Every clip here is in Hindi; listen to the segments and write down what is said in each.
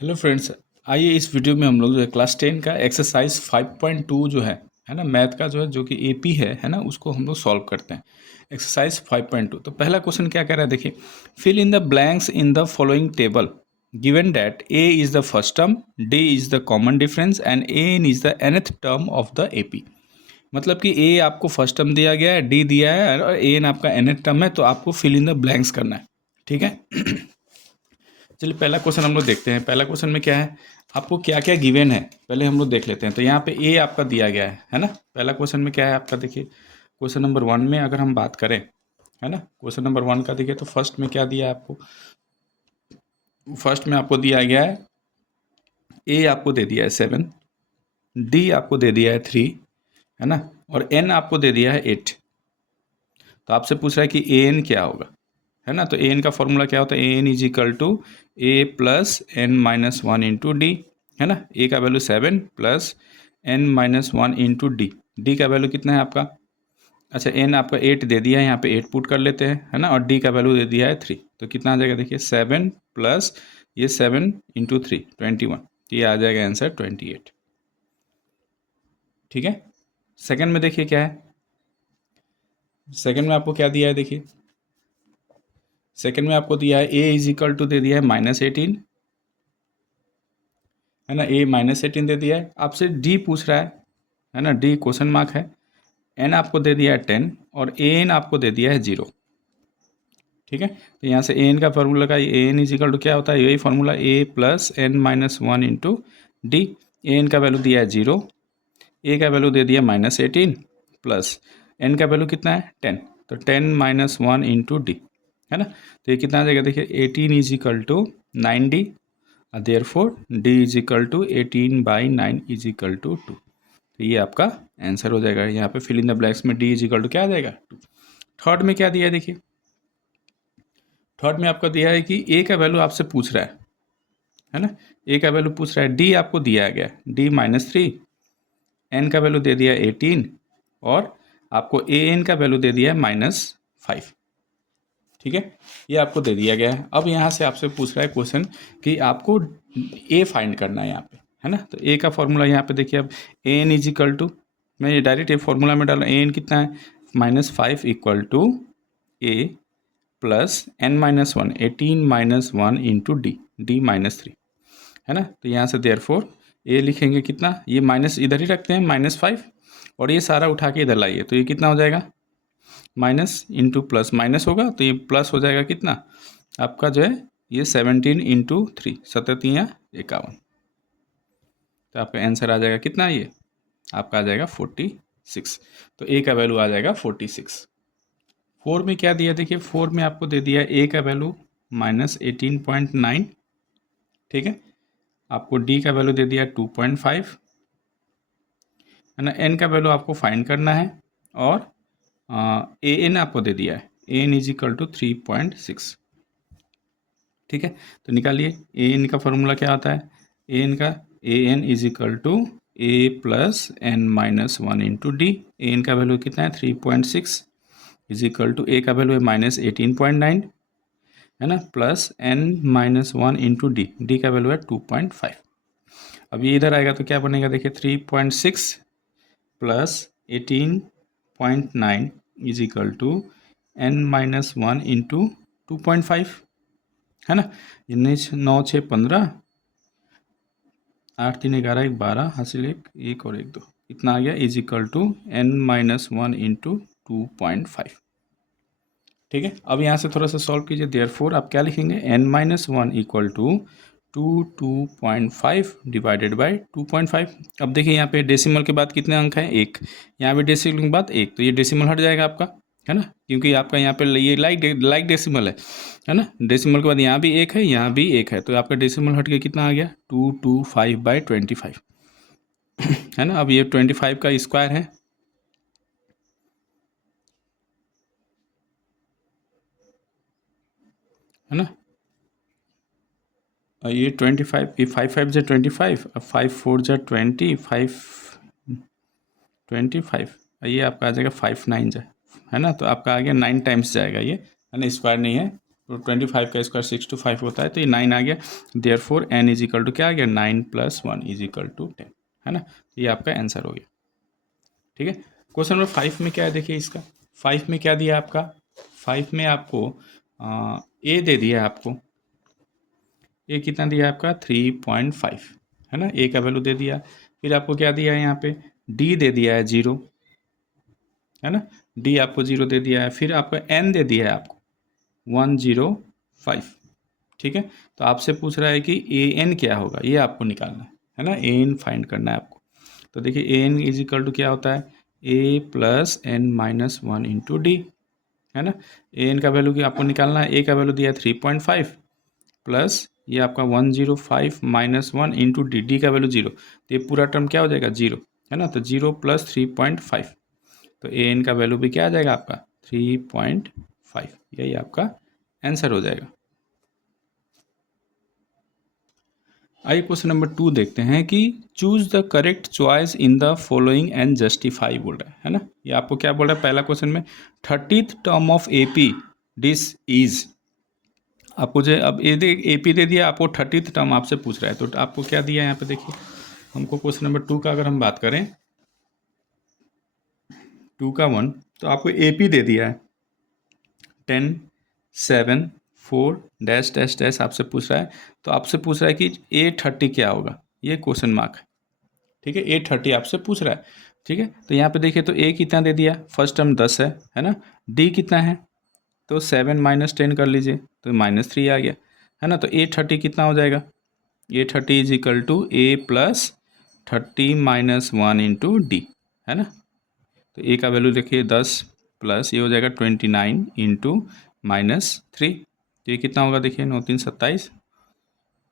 हेलो फ्रेंड्स, आइए इस वीडियो में हम लोग जो है क्लास 10 का एक्सरसाइज 5.2 जो है ना, मैथ का जो है जो कि एपी है ना, उसको हम लोग सॉल्व करते हैं। एक्सरसाइज 5.2। तो पहला क्वेश्चन क्या कह रहा है, देखिए, fill in the blanks in the following table given that a is the first term, d is the common difference and a N is the nth term of the AP. मतलब कि ए आपको फर्स्ट टर्म दिया गया है, डी दिया है और ए एन आपका nth टर्म है, तो आपको फिल इन द ब्लैंक्स करना है। ठीक है। चलिए पहला क्वेश्चन हम लोग देखते हैं। पहला क्वेश्चन में क्या है, आपको क्या क्या गिवन है पहले हम लोग देख लेते हैं। तो यहाँ पे ए आपका दिया गया है ना। पहला क्वेश्चन में क्या है आपका, देखिए क्वेश्चन नंबर 1 में अगर हम बात करें, है ना, क्वेश्चन नंबर 1 का देखिए, तो फर्स्ट में क्या दिया है आपको। फर्स्ट में आपको दिया गया है, ए आपको दे दिया है 7, डी आपको दे दिया है 3, है ना, और एन आपको दे दिया है 8। तो आपसे पूछ रहा है कि ए एन क्या होगा, है ना। तो ए एन का फॉर्मूला क्या होता है, A N is equal to A plus N minus one into D, है ना। ए का value 7 plus N minus one into D. D का वैल्यू कितना है आपका, अच्छा एन आपका 8 दे दिया है, यहाँ पे 8 पुट कर लेते हैं, है ना, और डी का वैल्यू दे दिया है 3। तो कितना आ जाएगा, देखिए 7 प्लस ये 7 इंटू 3 21, तो ये आ जाएगा आंसर 28। ठीक है। सेकंड में देखिए क्या है, सेकंड में आपको क्या दिया है, देखिए सेकंड में आपको दिया है ए इज इक्वल टू दे दिया है -18, है ना, ए -18 दे दिया है। आपसे डी पूछ रहा है ना, डी क्वेश्चन मार्क है। एन आपको दे दिया है 10 और ए एन आपको दे दिया है 0। ठीक है। तो यहाँ से ए एन का फॉर्मूला का A N is equal to क्या होता है, यही formula A plus N minus one into D. A N का वैल्यू दिया है 0, ए का वैल्यू दे दिया -18 प्लस एन का वैल्यू कितना है 10, तो 10 माइनस वन इंटू डी, है ना। तो ये कितना आ जाएगा, देखिए 18 is equal to 9D, therefore d is equal to 18/9 is equal to 2। तो ये आपका आंसर हो जाएगा। यहाँ पे फिल इन द ब्लैंक्स में डी इज इक्वल टू क्या आ जाएगा 2। थर्ड में क्या दिया है, देखिए थर्ड में आपका दिया है कि ए का वैल्यू आपसे पूछ रहा है ना, ए का वैल्यू पूछ रहा है। डी आपको दिया गया डी -3, एन का वैल्यू दे दिया 18 और आपको ए एन का वैल्यू दे दिया है -5। ठीक है, ये आपको दे दिया गया है। अब यहाँ से आपसे पूछ रहा है क्वेश्चन कि आपको ए फाइंड करना है यहाँ पे, है ना। तो ए का फॉर्मूला यहाँ पे देखिए, अब A N is equal to, मैं ये डायरेक्ट ए फॉर्मूला में डाला, ए एन कितना है -5 equal to A plus N minus one 18 minus one into D, d -3, है ना। तो यहाँ से देयरफॉर ए लिखेंगे कितना, ये माइनस इधर ही रखते हैं -5 और ये सारा उठा के इधर लाइए, तो ये कितना हो जाएगा, माइनस इंटू प्लस माइनस होगा, तो ये प्लस हो जाएगा कितना आपका जो है, ये 17 इंटू 3, 17×3=51। तो आपका आंसर आ जाएगा कितना, ये आपका आ जाएगा 46। तो ए का वैल्यू आ जाएगा 46। 4 में क्या दिया, देखिए 4 में आपको दे दिया ए का वैल्यू -18.9। ठीक है, आपको डी का वैल्यू दे दिया 2.5, है ना। एन का वैल्यू आपको फाइंड करना है और ए एन आपको दे दिया है, A N is equal to 3.6। ठीक है, तो निकालिए ए एन का फॉर्मूला क्या होता है, ए एन का, A N is equal to A plus N minus one into D. A N का वैल्यू कितना है 3.6 इज इक्वल टू ए का वैल्यू है -18.9, है ना, plus N minus one into D, D का वैल्यू है 2.5। अब ये इधर आएगा तो क्या बनेगा, देखिए 3.6 plus 18.9 is equal to n minus one into 2.5, है ना। 9 6 15 8 3 11 1 12 हासिल 1 और 1 2, इतना आ गया is equal to n minus one into 2.5। ठीक है, अब यहाँ से थोड़ा सा सॉल्व कीजिए। देयरफॉर आप क्या लिखेंगे, n minus one equal to 2.5 divided by 2.5। अब देखिए यहाँ पे डेसिमल के बाद कितने अंक हैं, 1, यहाँ पे डेसिमल के बाद 1, तो ये डेसिमल हट जाएगा आपका, है ना, क्योंकि आपका यहाँ पे ये लाइक डेसिमल है ना। डेसिमल के बाद यहाँ भी 1 है, यहाँ भी 1 है, तो आपका डेसिमल हट के कितना आ गया 225/25, है ना। अब ये 25 का स्क्वायर है ना। और ये 25, ये 5 5 × 25, 5 4 × 20, 25, ये आपका आ जाएगा 5 9 है ना। तो आपका आ गया 9 टाइम्स जाएगा ये, है ना, स्क्वायर नहीं है, तो 25 का स्क्वायर 6 to 5 होता है, तो ये 9 आ गया। Therefore n is equal to क्या आ गया, 9 + 1 इज इक्वल टू 10, है ना। तो ये आपका आंसर हो गया। ठीक है, क्वेश्चन नंबर 5 में क्या है देखिए, इसका 5 में क्या दिया आपका, 5 में आपको ए दे दिया है आपको, ए कितना दिया है आपका 3.5, है ना, ए का वैल्यू दे दिया। फिर आपको क्या दिया है यहाँ पे, डी दे दिया है 0, है ना, डी आपको 0 दे दिया है। फिर आपको एन दे दिया है आपको 105, ठीक है। तो आपसे पूछ रहा है कि ए एन क्या होगा, ये आपको निकालना है ना, ए एन फाइंड करना है आपको। तो देखिए a N is equal to क्या होता है, a plus N minus 1 into D, है ना। ए एन का वैल्यू क्या आपको निकालना है, ए का वैल्यू दिया है 3.5 प्लस ये आपका 105 माइनस 1 इंटू डी, डी का वैल्यू 0, तो ये पूरा टर्म क्या हो जाएगा 0, है ना। तो 0 + 3.5, तो ए एन का वैल्यू भी क्या आ जाएगा आपका 3.5, यही आपका आंसर हो जाएगा। आइए क्वेश्चन नंबर 2 देखते हैं कि choose the correct choice in the following and justify बोल रहा है ना। ये आपको क्या बोल रहा है, पहला क्वेश्चन में 30th term of AP dish is, आपको जो अब एपी दे दिया, आपको 30th टर्म आपसे पूछ रहा है, तो आपको क्या दिया है यहाँ पे देखिए, हमको क्वेश्चन नंबर 2 का अगर हम बात करें 2 का 1, तो आपको एपी दे दिया है 10, 7, 4 डैश डैश डैश आपसे पूछ रहा है। तो आपसे पूछ रहा है कि A30 क्या होगा, ये क्वेश्चन मार्क है, ठीक है। A30 आपसे पूछ रहा है, ठीक है। तो यहाँ पे देखिए, तो A कितना दे दिया, फर्स्ट टर्म 10 है ना। D कितना है, तो 7 - 10 कर लीजिए, तो -3 आ गया, है ना। तो A30 कितना हो जाएगा, A30 is equal to A + 30 - 1 into D, है ना। तो ए का वैल्यू देखिए 10 प्लस ये हो जाएगा 29 इंटू -3, तो ये कितना होगा देखिए, 9 3 27,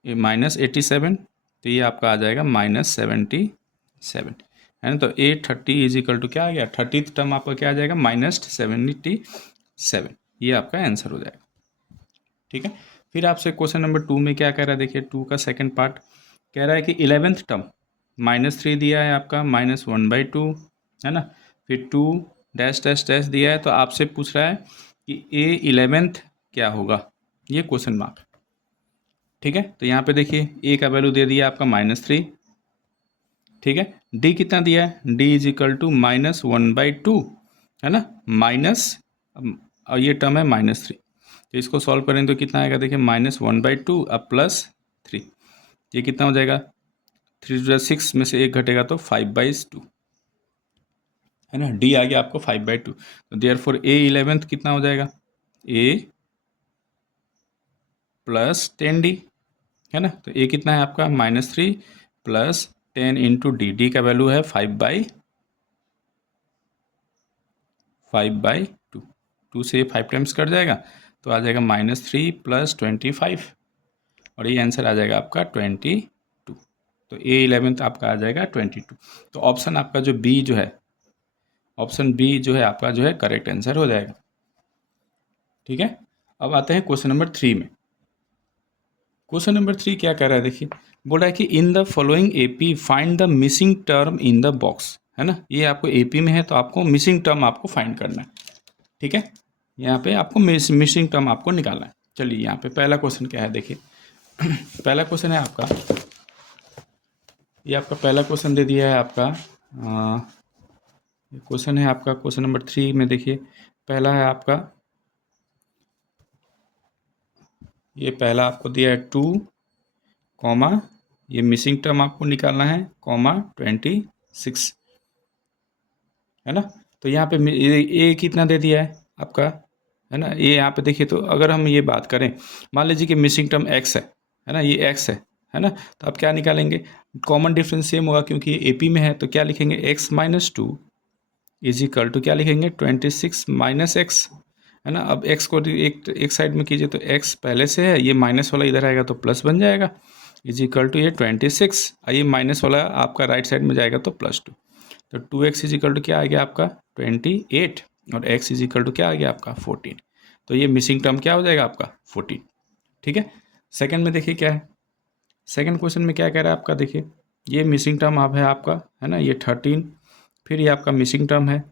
ये -87, तो ये आपका आ जाएगा -77, है ना। तो A30 इज इक्वल टू क्या आ गया, 30th टर्म आपका क्या आ जाएगा -77, ये आपका आंसर हो जाएगा, ठीक है। फिर आपसे क्वेश्चन नंबर 2 में क्या कह रहा है देखिए, 2 का सेकंड पार्ट कह रहा है कि 11th टर्म -3 दिया है आपका -1/2, है ना। फिर 2 डैश डैश डैश दिया है, तो आपसे पूछ रहा है कि A11th क्या होगा, ये क्वेश्चन मार्क, ठीक है। तो यहाँ पे देखिए ए का वैल्यू दे दिया आपका -3, ठीक है। डी कितना दिया है, डी इज इक्वल टू -1/2, है ना, माइनस, और ये टर्म है -3, तो इसको सॉल्व करें तो कितना आएगा देखिए, -1/2 अब +3, ये कितना हो जाएगा, 3 × 6 में से 1 घटेगा तो 5/2, है ना। डी आ गया आपको 5/2, तो देयरफॉर A11th कितना हो जाएगा, A + 10D, है ना। तो ए कितना है आपका -3 + 10 इंटू डी, डी का वैल्यू है 5/2, 2 से 5 टाइम्स कट जाएगा, तो आ जाएगा -3 + 25, और ये आंसर आ जाएगा आपका 22, तो A11th आपका आ जाएगा 22। तो ऑप्शन आपका जो बी जो है, ऑप्शन बी जो है आपका जो है करेक्ट आंसर हो जाएगा, ठीक है। अब आते हैं क्वेश्चन नंबर 3 में। क्वेश्चन नंबर 3 क्या कह रहा है देखिए, बोल रहा है कि इन the following AP find the missing term in the box, है ना। ये आपको एपी में है, तो आपको मिसिंग टर्म आपको फाइंड करना है, ठीक है। यहाँ पे आपको मिसिंग टर्म आपको निकालना है। चलिए यहाँ पे पहला क्वेश्चन क्या है देखिए, पहला क्वेश्चन है आपका, ये आपका पहला क्वेश्चन दे दिया है आपका, क्वेश्चन है आपका क्वेश्चन नंबर 3 में देखिए, पहला है आपका, ये पहला आपको दिया है 2, ये मिसिंग टर्म आपको निकालना है, 26, है ना। तो यहाँ पे ए कितना दे दिया है आपका, है ना। ये यहाँ पे देखिए, तो अगर हम ये बात करें, मान लीजिए कि मिसिंग टर्म एक्स है ना, ये एक्स है ना। तो आप क्या निकालेंगे, कॉमन डिफरेंस सेम होगा, क्योंकि ये एपी में है, तो क्या लिखेंगे, x - 2 इज इक्वल टू क्या लिखेंगे, 26 - x, है ना। अब x को एक साइड में कीजिए, तो x पहले से है, ये माइनस वाला इधर आएगा तो प्लस बन जाएगा, इज इक्वल टू ये 26, ये माइनस वाला आपका राइट साइड में जाएगा तो +2, तो 2x इज इक्वल टू क्या आ गया आपका 28, और x इज इक्वल टू क्या आ गया आपका 14, तो ये मिसिंग टर्म क्या हो जाएगा आपका 14, ठीक है। सेकंड में देखिए क्या है, सेकंड क्वेश्चन में क्या कह रहा है आपका देखिए, ये मिसिंग टर्म आप है आपका, है ना, ये 13, फिर ये आपका मिसिंग टर्म है,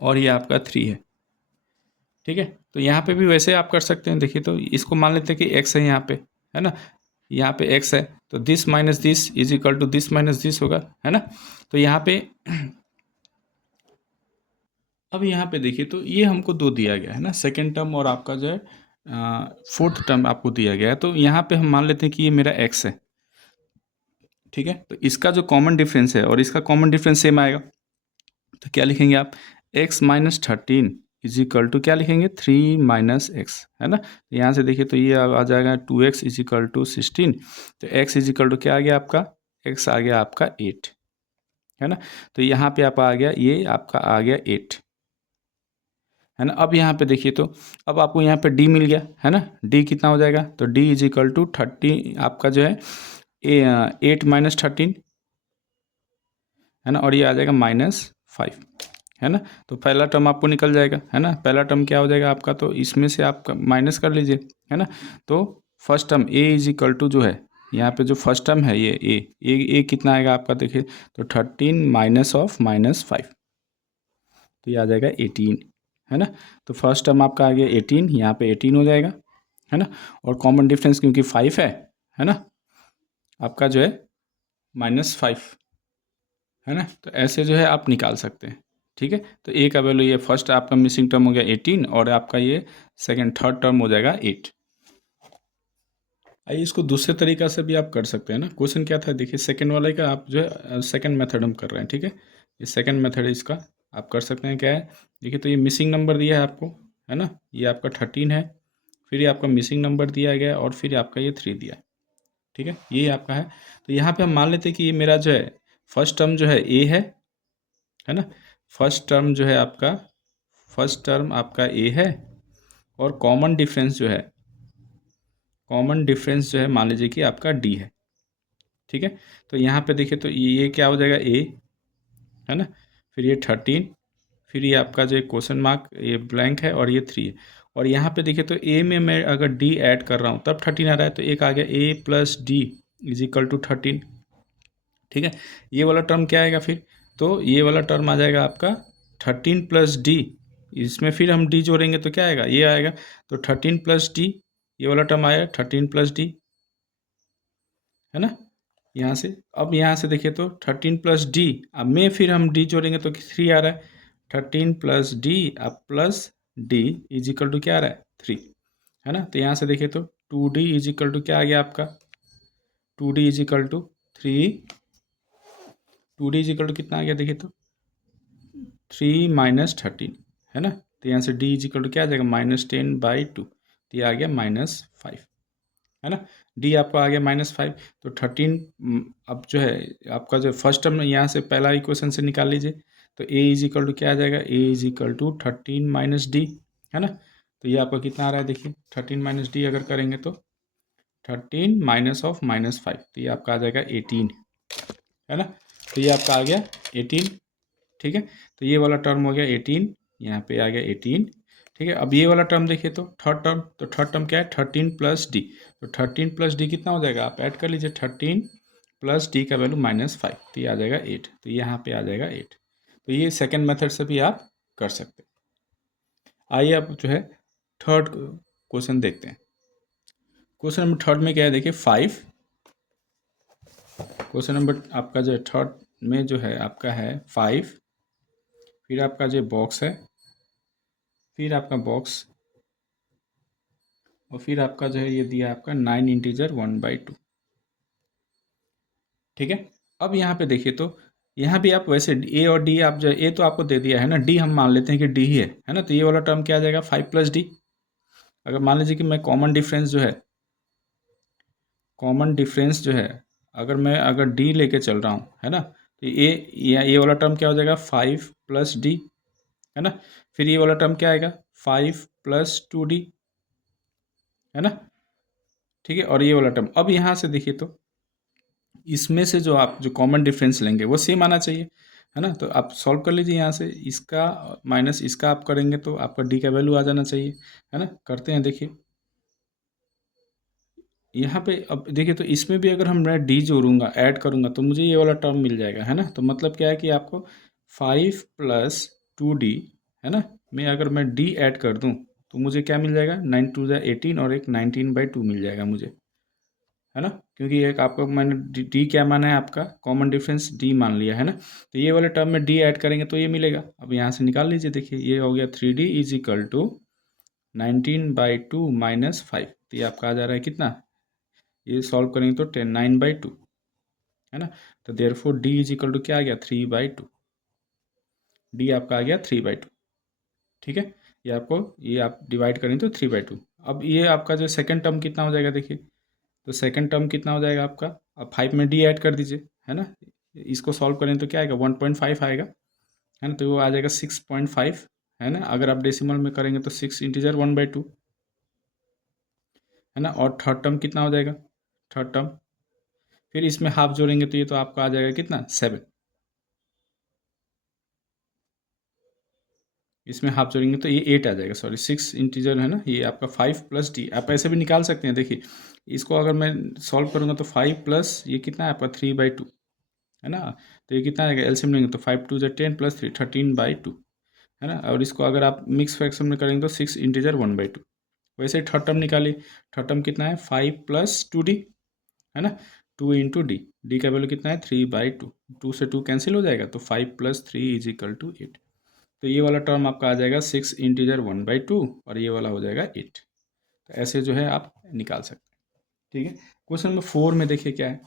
और ये आपका 3 है, ठीक है। तो यहाँ पे भी वैसे आप कर सकते हैं। देखिए तो इसको मान लेते हैं कि x है यहाँ पे, है ना, यहाँ पे x है, तो this minus this is equal to this minus this होगा, है ना। तो यहाँ पे अब यहाँ पे देखिए तो ये हमको दो दिया गया है ना, सेकेंड टर्म और आपका जो है फोर्थ टर्म आपको दिया गया है। तो यहाँ पे हम मान लेते हैं कि ये मेरा x है, ठीक है। तो इसका जो कॉमन डिफरेंस है और इसका कॉमन डिफरेंस सेम आएगा, तो क्या लिखेंगे आप, x minus 13 is equal to क्या लिखेंगे, 3 माइनस एक्स, है ना। तो यहाँ से देखिए तो ये आ जाएगा 2x इज इक्वल टू 16। तो x इज इक्वल टू क्या आ गया आपका, x आ गया आपका 8, है ना। तो यहाँ पे आप आ गया, ये आपका आ गया 8, है ना। अब यहाँ पे देखिए तो अब आपको यहाँ पे d मिल गया, है ना। d कितना हो जाएगा, तो d इज इक्वल टू 30 आपका जो है 8 माइनस 13, है ना, और ये आ जाएगा -5, है ना। तो पहला टर्म आपको निकल जाएगा, है ना। पहला टर्म क्या हो जाएगा आपका, तो इसमें से आप माइनस कर लीजिए, है ना। तो first term a is equal to जो है यहाँ पे जो फर्स्ट टर्म है ये a कितना आएगा आपका, देखिए तो 13 माइनस ऑफ -5, तो ये आ जाएगा 18, है ना। तो फर्स्ट टर्म आपका आ गया 18, यहाँ पे 18 हो जाएगा, है ना। और कॉमन डिफरेंस क्योंकि 5 है ना, आपका जो है -5, है ना। तो ऐसे जो है आप निकाल सकते हैं, ठीक है। तो ए का वैल्यू ये फर्स्ट आपका मिसिंग टर्म हो गया 18 और आपका ये सेकंड थर्ड टर्म हो जाएगा 8। आइए इसको दूसरे तरीका से भी आप कर सकते हैं ना। क्वेश्चन क्या था, देखिए सेकंड वाले का आप जो है सेकंड मेथड हम कर रहे हैं, ठीक है। ये सेकंड मेथड है, इसका आप कर सकते हैं। क्या है, देखिए तो ये मिसिंग नंबर दिया है आपको, है ना, ये आपका 13 है, फिर ये आपका मिसिंग नंबर दिया गया है और फिर आपका ये 3 दिया है, ठीक है, ये आपका है। तो यहाँ पे हम मान लेते हैं कि ये मेरा जो है फर्स्ट टर्म जो है ए है ना। फर्स्ट टर्म आपका ए है और कॉमन डिफरेंस जो है मान लीजिए कि आपका डी है, ठीक है। तो यहाँ पे देखिए तो ये क्या हो जाएगा, ए, है ना, फिर ये 13, फिर ये आपका जो क्वेश्चन मार्क ये ब्लैंक है और ये 3 है। और यहाँ पे देखिए तो ए में मैं अगर डी ऐड कर रहा हूँ तब 13 आ रहा है, तो एक आ गया a plus d is equal to 13, ठीक है। ये वाला टर्म क्या आएगा फिर, तो ये वाला टर्म आ जाएगा आपका 13 प्लस डी, इसमें फिर हम डी जोड़ेंगे तो क्या आएगा, ये आएगा, तो 13 प्लस डी, ये वाला टर्म आया 13 प्लस डी, है ना। यहाँ से अब यहाँ से देखिए तो 13 प्लस डी, अब में फिर हम डी जोड़ेंगे तो 3 आ रहा है, 13 प्लस डी अब plus d is equal to क्या आ रहा है, 3, है ना। तो यहाँ से देखिए तो 2d इज इक्वल टू क्या आ गया आपका, 2d is equal to 3, 2d is equal to कितना आ गया, देखिए तो 3 माइनस 13, है ना। तो यहाँ से d इज इक्वल टू क्या आ जाएगा, -10/2, तो ये आ गया -5, है ना। d आपका आ गया -5, तो 13 अब जो है आपका जो फर्स्ट टर्म यहाँ से पहला इक्वेशन से निकाल लीजिए, तो a इज इक्वल टू क्या आ जाएगा, a is equal to 13 minus d, है ना। तो ये आपका कितना आ रहा है, देखिए 13 माइनस डी अगर करेंगे तो 13 माइनस ऑफ -5, तो ये आपका आ जाएगा 18, है ना। तो ये आपका आ गया 18, ठीक है। तो ये वाला टर्म हो गया 18, यहाँ पे आ गया 18, ठीक है। अब ये वाला टर्म देखिए तो थर्ड टर्म क्या है, 13 प्लस डी, तो 13 प्लस डी कितना हो जाएगा, आप ऐड कर लीजिए, 13 प्लस डी का वैल्यू -5, तो ये आ जाएगा 8, तो यहाँ पे आ जाएगा 8। तो ये सेकेंड मेथड से भी आप कर सकते हैं। आइए अब जो है थर्ड क्वेश्चन देखते हैं। क्वेश्चन नंबर थर्ड में क्या है, देखिए 5, क्वेश्चन नंबर आपका जो है थर्ड में जो है आपका है 5, फिर आपका जो बॉक्स है, फिर आपका बॉक्स, और फिर आपका जो है ये दिया आपका 9 इंटीजर 1/2, ठीक है। अब यहाँ पे देखिए तो यहाँ भी आप वैसे ए और डी आप जो ए तो आपको दे दिया है ना, डी हम मान लेते हैं कि डी ही है ना। तो ये वाला टर्म क्या आ जाएगा, 5 प्लस डी। अगर मान लीजिए कि मैं कॉमन डिफरेंस जो है अगर डी लेके चल रहा हूँ, है ना, तो ये वाला टर्म क्या हो जाएगा, 5 प्लस डी, है ना। फिर ये वाला टर्म क्या आएगा, 5 प्लस 2d, है ना, ठीक है। और ये वाला टर्म, अब यहाँ से देखिए तो इसमें से जो आप जो कॉमन डिफरेंस लेंगे वो सेम आना चाहिए, है ना। तो आप सॉल्व कर लीजिए, यहाँ से इसका माइनस इसका आप करेंगे तो आपका डी का वैल्यू आ जाना चाहिए, है ना। करते हैं, देखिए यहाँ पे अब देखिए तो इसमें भी अगर हम मैं डी जोड़ूंगा ऐड करूंगा तो मुझे ये वाला टर्म मिल जाएगा, है ना। तो मतलब क्या है कि आपको 5 प्लस 2d, है ना, मैं अगर मैं डी ऐड कर दूं तो मुझे क्या मिल जाएगा, 9 2 18 और एक 19/2 मिल जाएगा मुझे, है ना, क्योंकि एक आपको मैंने डी क्या माना है, आपका कॉमन डिफरेंस डी मान लिया है ना। तो ये वाले टर्म में डी ऐड करेंगे तो ये मिलेगा। अब यहाँ से निकाल लीजिए, देखिए ये हो गया 3D इज इक्वल टू 19/2 -5। तो ये आपका आ जा रहा है कितना, ये सॉल्व करेंगे तो 9/2, है ना। तो therefore d is equal to क्या आ गया, 3/2। डी आपका आ गया 3/2, ठीक है। ये आपको, ये आप डिवाइड करें तो 3/2। अब ये आपका जो सेकंड टर्म कितना हो जाएगा, देखिए तो सेकंड टर्म कितना हो जाएगा आपका, अब 5 में डी ऐड कर दीजिए, है ना। इसको सॉल्व करें तो क्या आएगा, 1.5 आएगा, है ना। तो वो आ जाएगा 6.5, है ना। अगर आप डेसिमल में करेंगे तो 6 इंटीजर 1/2, है ना। और थर्ड टर्म कितना हो जाएगा, थर्ड टर्म फिर इसमें हाफ जोड़ेंगे तो ये तो आपका आ जाएगा कितना, 7। इसमें हाफ जोड़ेंगे तो ये 8 आ जाएगा, सॉरी 6 इंटीजर, है ना। ये आपका 5 प्लस डी, आप ऐसे भी निकाल सकते हैं। देखिए इसको अगर मैं सॉल्व करूँगा तो 5 प्लस ये कितना है आपका 3/2, है ना। तो ये कितना आएगा, एलसीएम लेंगे तो 5 2 10 प्लस 3 13/2, है ना। और इसको अगर आप मिक्स फ्रैक्शन में करेंगे तो 6 इंटीजर 1/2। वैसे ही थर्ड टर्म निकालिए, थर्ड टर्म कितना है 5 प्लस 2D, है ना। 2 इंटू डी, डी का वैल्यू कितना है 3/2, 2 से 2 कैंसिल हो जाएगा तो 5 प्लस 3 इज इक्वल टू 8। तो ये वाला टर्म आपका आ जाएगा 6 इंटीजर 1/2 और ये वाला हो जाएगा 8। तो ऐसे जो है आप निकाल सकते हैं, ठीक है। क्वेश्चन नंबर 4 में देखिए क्या है,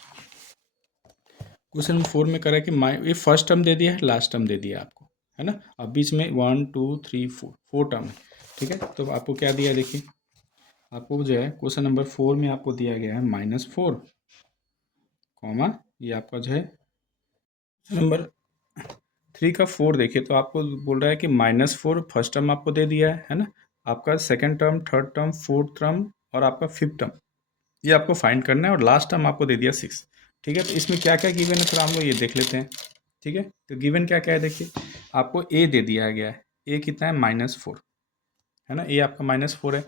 क्वेश्चन नंबर 4 में करा है कि ये फर्स्ट टर्म दे दिया है, लास्ट टर्म दे दिया है आपको, है ना। अब बीच में 1 2 3 4 टर्म है, ठीक है। तो आपको क्या दिया है, देखिए आपको जो है क्वेश्चन नंबर 4 में आपको दिया गया है -4, कॉमा ये आपका जो है नंबर 3 का 4। देखिए तो आपको बोल रहा है कि -4 फर्स्ट टर्म आपको दे दिया है ना। आपका second term, third term, fourth term और आपका फिफ्थ टर्म, ये आपको फाइंड करना है। और लास्ट टर्म आपको दे दिया 6, ठीक है। तो इसमें क्या क्या गिवन है थोड़ा हम लोग ये देख लेते हैं, ठीक है। तो गिवन क्या क्या है, देखिए आपको ए दे दिया गया है, ए कितना है -4, है ना। ए आपका -4 है।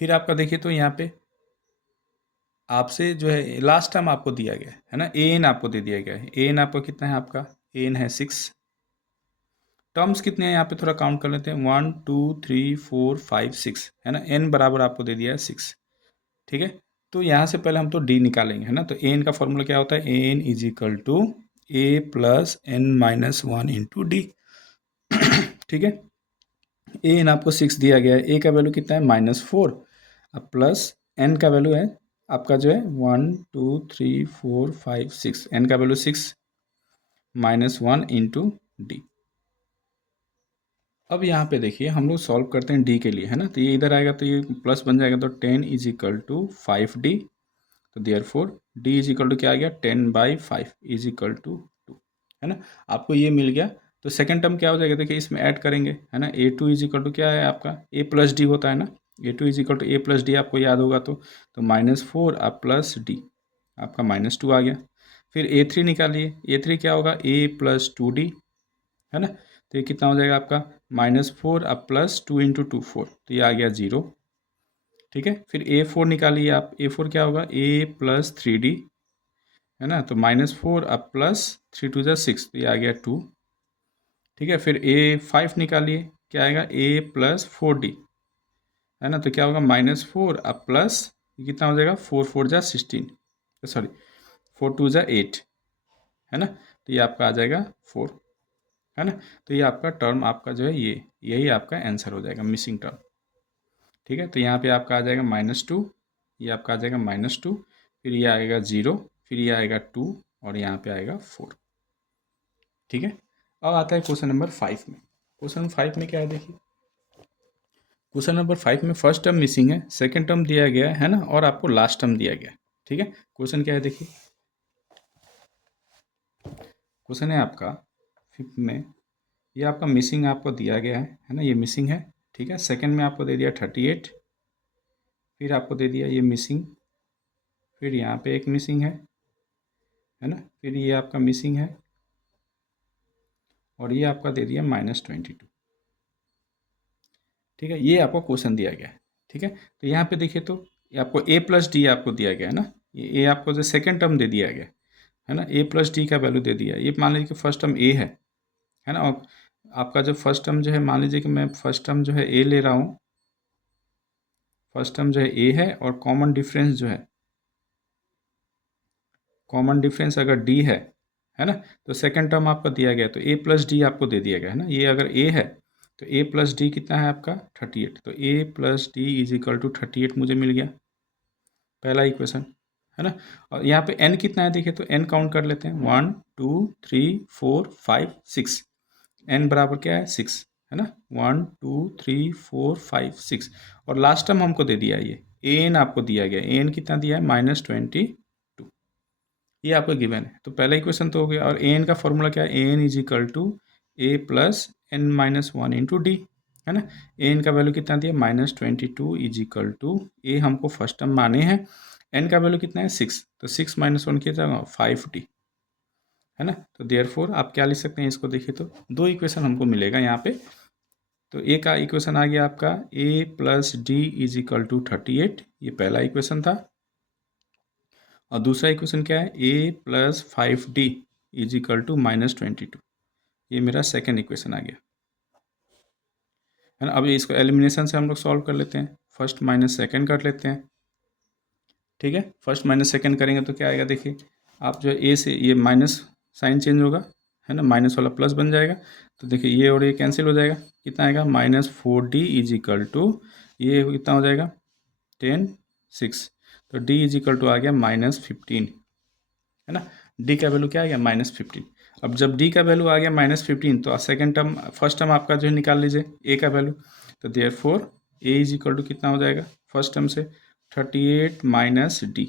फिर आपका देखिए तो यहाँ पे आपसे जो है लास्ट टर्म आपको दिया गया है ना, ए एन आपको दे दिया गया है। ए एन आपको कितना है, आपका ए एन है 6। टर्म्स कितने हैं यहाँ पे थोड़ा काउंट कर लेते हैं, 1 2 3 4 5 6, है ना। एन बराबर आपको दे दिया है 6, ठीक है। तो यहाँ से पहले हम तो डी निकालेंगे, है ना। तो ए एन का फॉर्मूला क्या होता है, A N is equal to A plus n -1 into d, ठीक है। ए एन आपको 6 दिया गया है, ए का वैल्यू कितना है -4, अब प्लस एन का वैल्यू है आपका जो है 1 2 3 4 5 6, एन का वैल्यू 6 -1 इंटू डी। अब यहाँ पे देखिए हम लोग सॉल्व करते हैं डी के लिए, है ना। तो ये इधर आएगा तो ये प्लस बन जाएगा, तो 10 इज इक्वल टू 5D। तो therefore d is equal to क्या आ गया, 10/5 इज इक्वल टू 2, है ना। आपको ये मिल गया। तो सेकंड टर्म क्या हो जाएगा, देखिए इसमें ऐड करेंगे, है ना। A2 इज इक्वल टू क्या है आपका, ए प्लस डी होता है ना। A2 is equal to A plus d, आपको याद होगा तो -4 अब प्लस डी, आपका -2 आ गया। फिर A3 निकालिए, A3 क्या होगा, ए प्लस 2D, है ना। तो ये कितना हो जाएगा आपका -4 अब प्लस 2 इंटू 2 4, तो ये आ गया 0, ठीक है। फिर A4 निकालिए आप, A4 क्या होगा, ए प्लस 3D, है ना। तो -4 अब प्लस 3 2 जा 6, तो ये आ गया 2, ठीक है। फिर A5 निकालिए, क्या आएगा, ए प्लस 4D, है ना। तो क्या होगा -4 अब प्लस कितना हो जाएगा, 4 4 जा 16, सॉरी 4 2 जा 8, है ना। तो ये आपका आ जाएगा 4, है ना। तो ये आपका टर्म आपका जो है ये, यही आपका आंसर हो जाएगा, मिसिंग टर्म, ठीक है। तो यहाँ पे आपका आ जाएगा -2, ये आपका आ जाएगा -2, फिर ये आएगा 0, फिर ये आएगा 2 और यहाँ पे आएगा 4, ठीक है। अब आता है क्वेश्चन नंबर 5 में। क्वेश्चन नंबर 5 में क्या है, देखिए क्वेश्चन नंबर 5 में फर्स्ट टर्म मिसिंग है, सेकेंड टर्म दिया गया है ना, और आपको लास्ट टर्म दिया गया है, ठीक है। क्वेश्चन क्या है, देखिए क्वेश्चन है आपका 5 में, ये आपका मिसिंग आपको दिया गया है ना, ये मिसिंग है, ठीक है। सेकंड में आपको दे दिया 38, फिर आपको दे दिया ये मिसिंग, फिर यहाँ पे एक मिसिंग है ना, फिर ये आपका मिसिंग है और ये आपका दे दिया -22, ठीक है। ये आपको क्वेश्चन दिया गया है, ठीक है। तो यहाँ पे देखिए तो ये आपको ए प्लस डी आपको दिया गया है ना, ये ए आपको जो सेकेंड टर्म दे दिया गया है ना, ए प्लस डी का वैल्यू दे दिया है। ये मान लीजिए कि फर्स्ट टर्म ए है ना। और आपका जो फर्स्ट टर्म जो है, मान लीजिए कि मैं फर्स्ट टर्म जो है ए ले रहा हूँ, फर्स्ट टर्म जो है ए है, और कॉमन डिफरेंस जो है, कॉमन डिफरेंस अगर डी है ना, तो सेकंड टर्म आपका दिया गया तो ए प्लस डी आपको दे दिया गया है ना। ये अगर ए है तो ए प्लस डी कितना है आपका 38, तो a plus d is equal to 38 मुझे मिल गया, पहला इक्वेशन है ना। और यहाँ पे n कितना है देखिए, तो n काउंट कर लेते हैं, 1 2 3 4 5 6, n बराबर क्या है 6 है ना, 1 2 3 4 5 6, और लास्ट टर्म हमको दे दिया है ये an आपको दिया गया, an कितना दिया है -22, ये आपको गिवन है। तो पहला इक्वेशन तो हो गया, और an का फॉर्मूला क्या है, an is equal to a plus n minus one into D, है ना। an का वैल्यू कितना दिया -22 इज इक्वल टू, a हमको फर्स्ट टर्म माने हैं, n का वैल्यू कितना है 6, तो 6 माइनस वन कितना 5d, है ना। तो देयरफॉर आप क्या लिख सकते हैं इसको, देखिए तो दो इक्वेशन हमको मिलेगा यहाँ पे। तो ए का इक्वेशन आ गया आपका a plus d is equal to 38, ये पहला इक्वेशन था, और दूसरा इक्वेशन क्या है, a plus 5d is equal to -22, ये मेरा सेकेंड इक्वेशन आ गया, है ना। अभी इसको एलिमिनेशन से हम लोग सॉल्व कर लेते हैं, फर्स्ट माइनस सेकेंड कर लेते हैं, ठीक है। फर्स्ट माइनस सेकेंड करेंगे तो क्या आएगा, देखिए आप जो है ए से ये माइनस साइन चेंज होगा, है ना, माइनस वाला प्लस बन जाएगा, तो देखिए ये और ये कैंसिल हो जाएगा, कितना आएगा -4d इज इक्वल टू, ये कितना हो जाएगा 10 6, तो d इज इक्वल टू आ गया -15, है ना। डी का वैल्यू क्या आ गया -15। अब जब डी का वैल्यू आ गया -15, तो सेकंड टर्म फर्स्ट टर्म आपका जो है निकाल लीजिए ए का वैल्यू, तो therefore a is equal to कितना हो जाएगा फर्स्ट टर्म से 38 माइनस डी,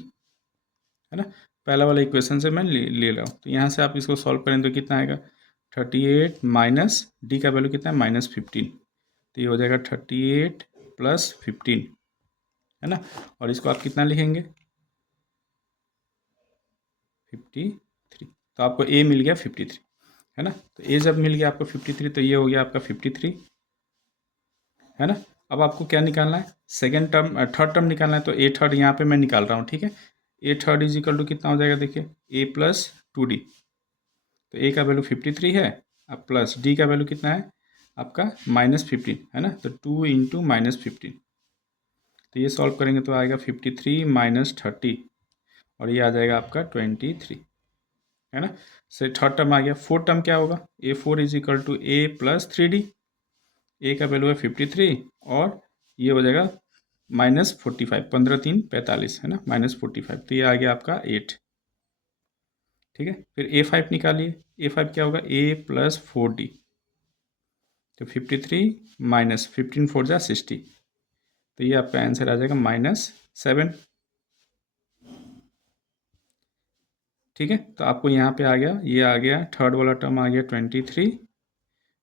है ना। पहला वाला इक्वेशन से मैं ले रहा हूँ, तो यहाँ से आप इसको सॉल्व करें तो कितना आएगा 38 माइनस डी का वैल्यू कितना है -15, तो ये हो जाएगा 38 प्लस 15, है ना। और इसको आप कितना लिखेंगे 53, तो आपको ए मिल गया 53, है ना। तो ए जब मिल गया आपको 53, तो ये हो गया आपका 53, है ना। अब आपको क्या निकालना है, सेकेंड टर्म थर्ड टर्म निकालना है, तो ए थर्ड यहाँ पे मैं निकाल रहा हूँ, ठीक है। ए थर्ड इज इक्वल टू कितना हो जाएगा, देखिए ए प्लस 2d, तो ए का वैल्यू 53 है, अब प्लस डी का वैल्यू कितना है आपका -15, है ना, तो 2 इंटू -15, तो ये सॉल्व करेंगे तो आएगा 53 माइनस 30, और ये आ जाएगा आपका 23, है ना। से थर्ड टर्म आ गया, फोर्थ टर्म क्या होगा, a4 is equal to A plus 3d, a का वैल्यू है 53, और ये हो जाएगा -45, 15 3 45, है ना, -45, तो ये आ गया आपका 8, ठीक है। फिर a5 निकालिए, a5 क्या होगा a प्लस 4d, तो 53 माइनस 15 4 जा 60, तो ये आपका आंसर आ जाएगा -7, ठीक है। तो आपको यहाँ पे आ गया, ये आ गया थर्ड वाला टर्म आ गया 23,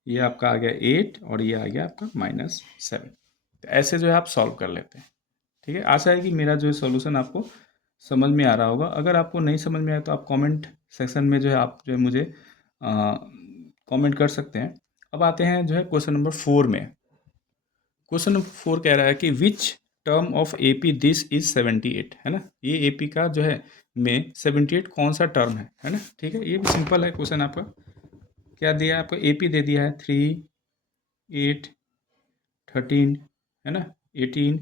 ये आपका आ गया 8, और ये आ गया आपका -7। तो ऐसे जो है आप सॉल्व कर लेते हैं, ठीक है। आशा है कि मेरा जो है सॉल्यूशन आपको समझ में आ रहा होगा। अगर आपको नहीं समझ में आया तो आप कमेंट सेक्शन में जो है आप जो है मुझे कमेंट कर सकते हैं। अब आते हैं जो है क्वेश्चन नंबर 4 में। क्वेश्चन नंबर 4 कह रहा है कि which term of AP this is 78, है ना। ये AP का जो है में 78 कौन सा टर्म है ना, ठीक है। ये भी सिंपल है क्वेश्चन आपका, क्या दिया है आपको, AP दे दिया है 3 8 13, है ना, 18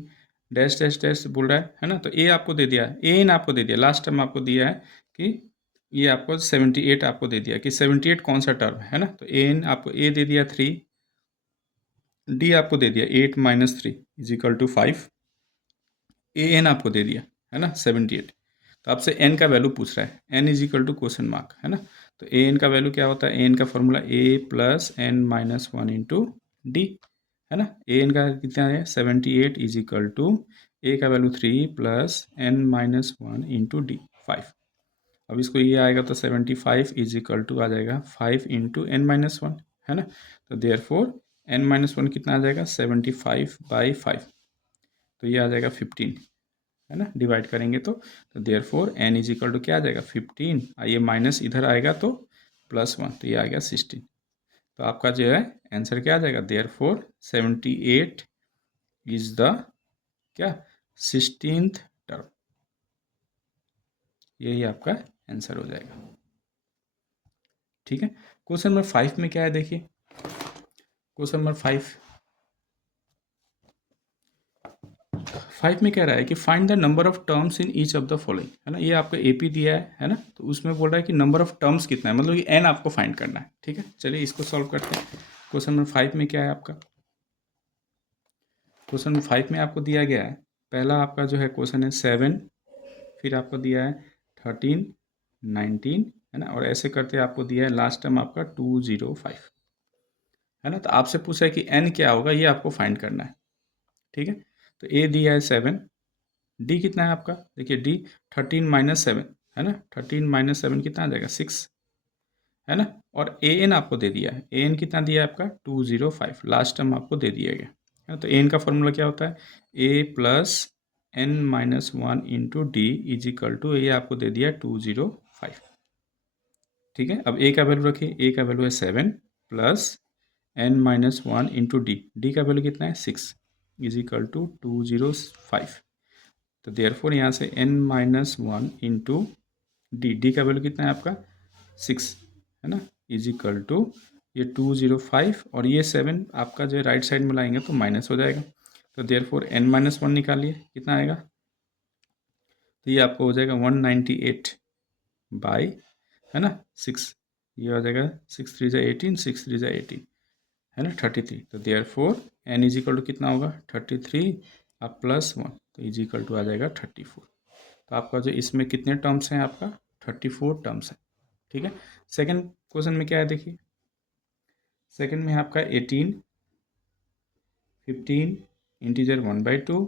डैश डैश डैश बोल रहा है ना। तो ए आपको दे दिया है, एन आपको दे दिया, लास्ट टर्म आपको दिया है कि ये आपको 78 आपको दे दिया कि 78 कौन सा टर्म है ना। तो एन आपको ए दे दिया 3, डी आपको दे दिया 8 minus 3 is equal to 5, a n आपको दे दिया है ना 78। तो आपसे एन का वैल्यू पूछ रहा है, n is equal to question mark, है ना। तो ए एन का वैल्यू क्या होता है, ए एन का फॉर्मूला ए plus N minus one into D, है ना। ए एन का कितना है 78 इज इक्वल टू ए का value 3 plus N minus one into d 5। अब इसको ये आएगा तो 75 इज इक्वल टू आ जाएगा 5 इंटू एन माइनस वन, है ना। तो therefore n minus one कितना आ जाएगा 75/5, तो ये आ जाएगा 15, है ना। डिवाइड करेंगे तो therefore n is equal to क्या आ जाएगा 15, ये माइनस इधर आएगा तो +1, तो ये आ गया 16। तो आपका जो है आंसर क्या आ जाएगा, देयर फोर 78 इज द क्या 16th टर्म, यही आपका आंसर हो जाएगा, ठीक है। क्वेश्चन नंबर 5 में क्या है देखिए, क्वेश्चन नंबर 5 में कह रहा है कि find the number of terms in each of the following, है ना। ये आपको एपी दिया है ना, तो उसमें बोल रहा है कि नंबर ऑफ टर्म्स कितना है, मतलब कि एन आपको फाइंड करना है। ठीक है, चलिए इसको सॉल्व करते हैं। क्वेश्चन नंबर 5 में क्या है आपका, क्वेश्चन नंबर 5 में आपको दिया गया है, पहला आपका जो है क्वेश्चन है 7, फिर आपको दिया है 13, 19, है ना, और ऐसे करते आपको दिया है लास्ट टाइम आपका 205, है ना। तो आपसे पूछा है कि एन क्या होगा, ये आपको फाइंड करना है। ठीक है, तो ए दिया है 7, डी कितना है आपका, देखिए डी 13 - 7, है ना, 13 - 7 कितना आ जाएगा 6, है ना। और ए एन आपको दे दिया है, ए एन कितना दिया है आपका 205, लास्ट टाइम आपको दे दिया गया, है ना। तो ए एन का फॉर्मूला क्या होता है, a plus n-1 into d is equal to, ये आपको दे दिया 205। ठीक है, अब ए का वैल्यू रखिए, ए का वैल्यू है 7 plus n-1 into D, D का वैल्यू कितना है 6 इज इक्वल टू 205। तो देयरफॉर यहाँ से n-1 इंटू डी, डी का वैल्यू कितना है आपका 6, है ना, इज इक्वल टू ये 205, और ये 7 आपका जो राइट साइड में लाएंगे तो माइनस हो जाएगा। तो देयरफॉर n-1 निकालिए, कितना आएगा, तो ये आपको हो जाएगा 198 बाई, है ना 6, ये हो जाएगा 6 3 जा 18, 6 3 जा 18, है ना 33। तो therefore n is equal to कितना होगा 33, आप +1, तो इज इक्वल टू आ जाएगा 34। तो आपका जो इसमें कितने टर्म्स हैं, आपका 34 टर्म्स है। ठीक है, सेकंड क्वेश्चन में क्या है देखिए, सेकंड में आपका 18, 15, इंटीजर 1/2,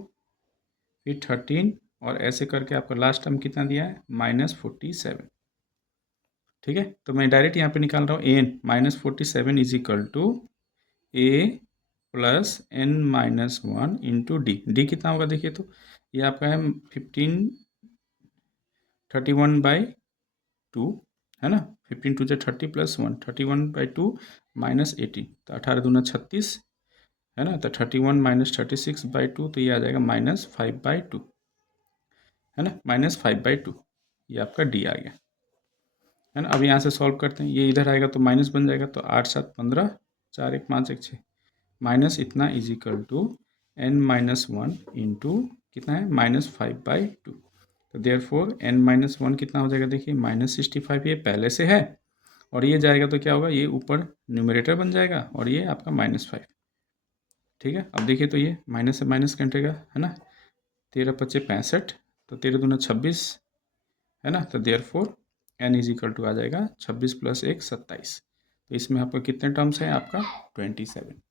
फिर 13, और ऐसे करके आपका लास्ट टर्म कितना दिया है -47। ठीक है, तो मैं डायरेक्ट यहाँ पे निकाल रहा हूँ a n -47 is equal to A plus n-1 into D, d कितना होगा देखिए, तो ये आपका है 15 31/2, है ना, 15 2 30 +1 31/2 -18, तो 18 दूना 36, है ना, तो 31 - 36/2, तो ये आ जाएगा -5/2, है ना, -5/2, ये आपका डी आ गया, है ना। अब यहाँ से सॉल्व करते हैं, ये इधर आएगा तो माइनस बन जाएगा, तो 8 7 15, 4 1 5 1 6, माइनस इतना is equal to n-1 into कितना है -5/2। तो देयरफॉर n-1 कितना हो जाएगा देखिए -65, ये पहले से है, और ये जाएगा तो क्या होगा, ये ऊपर न्यूमरेटर बन जाएगा, और ये आपका -5। ठीक है, अब देखिए तो ये माइनस से माइनस कटेगा, है ना, 13 × 5 = 65, तो 13 दूना 26, है ना, तो therefore n is equal to आ जाएगा 26 + 1 27। तो इसमें आपका कितने टर्म्स हैं, आपका 27।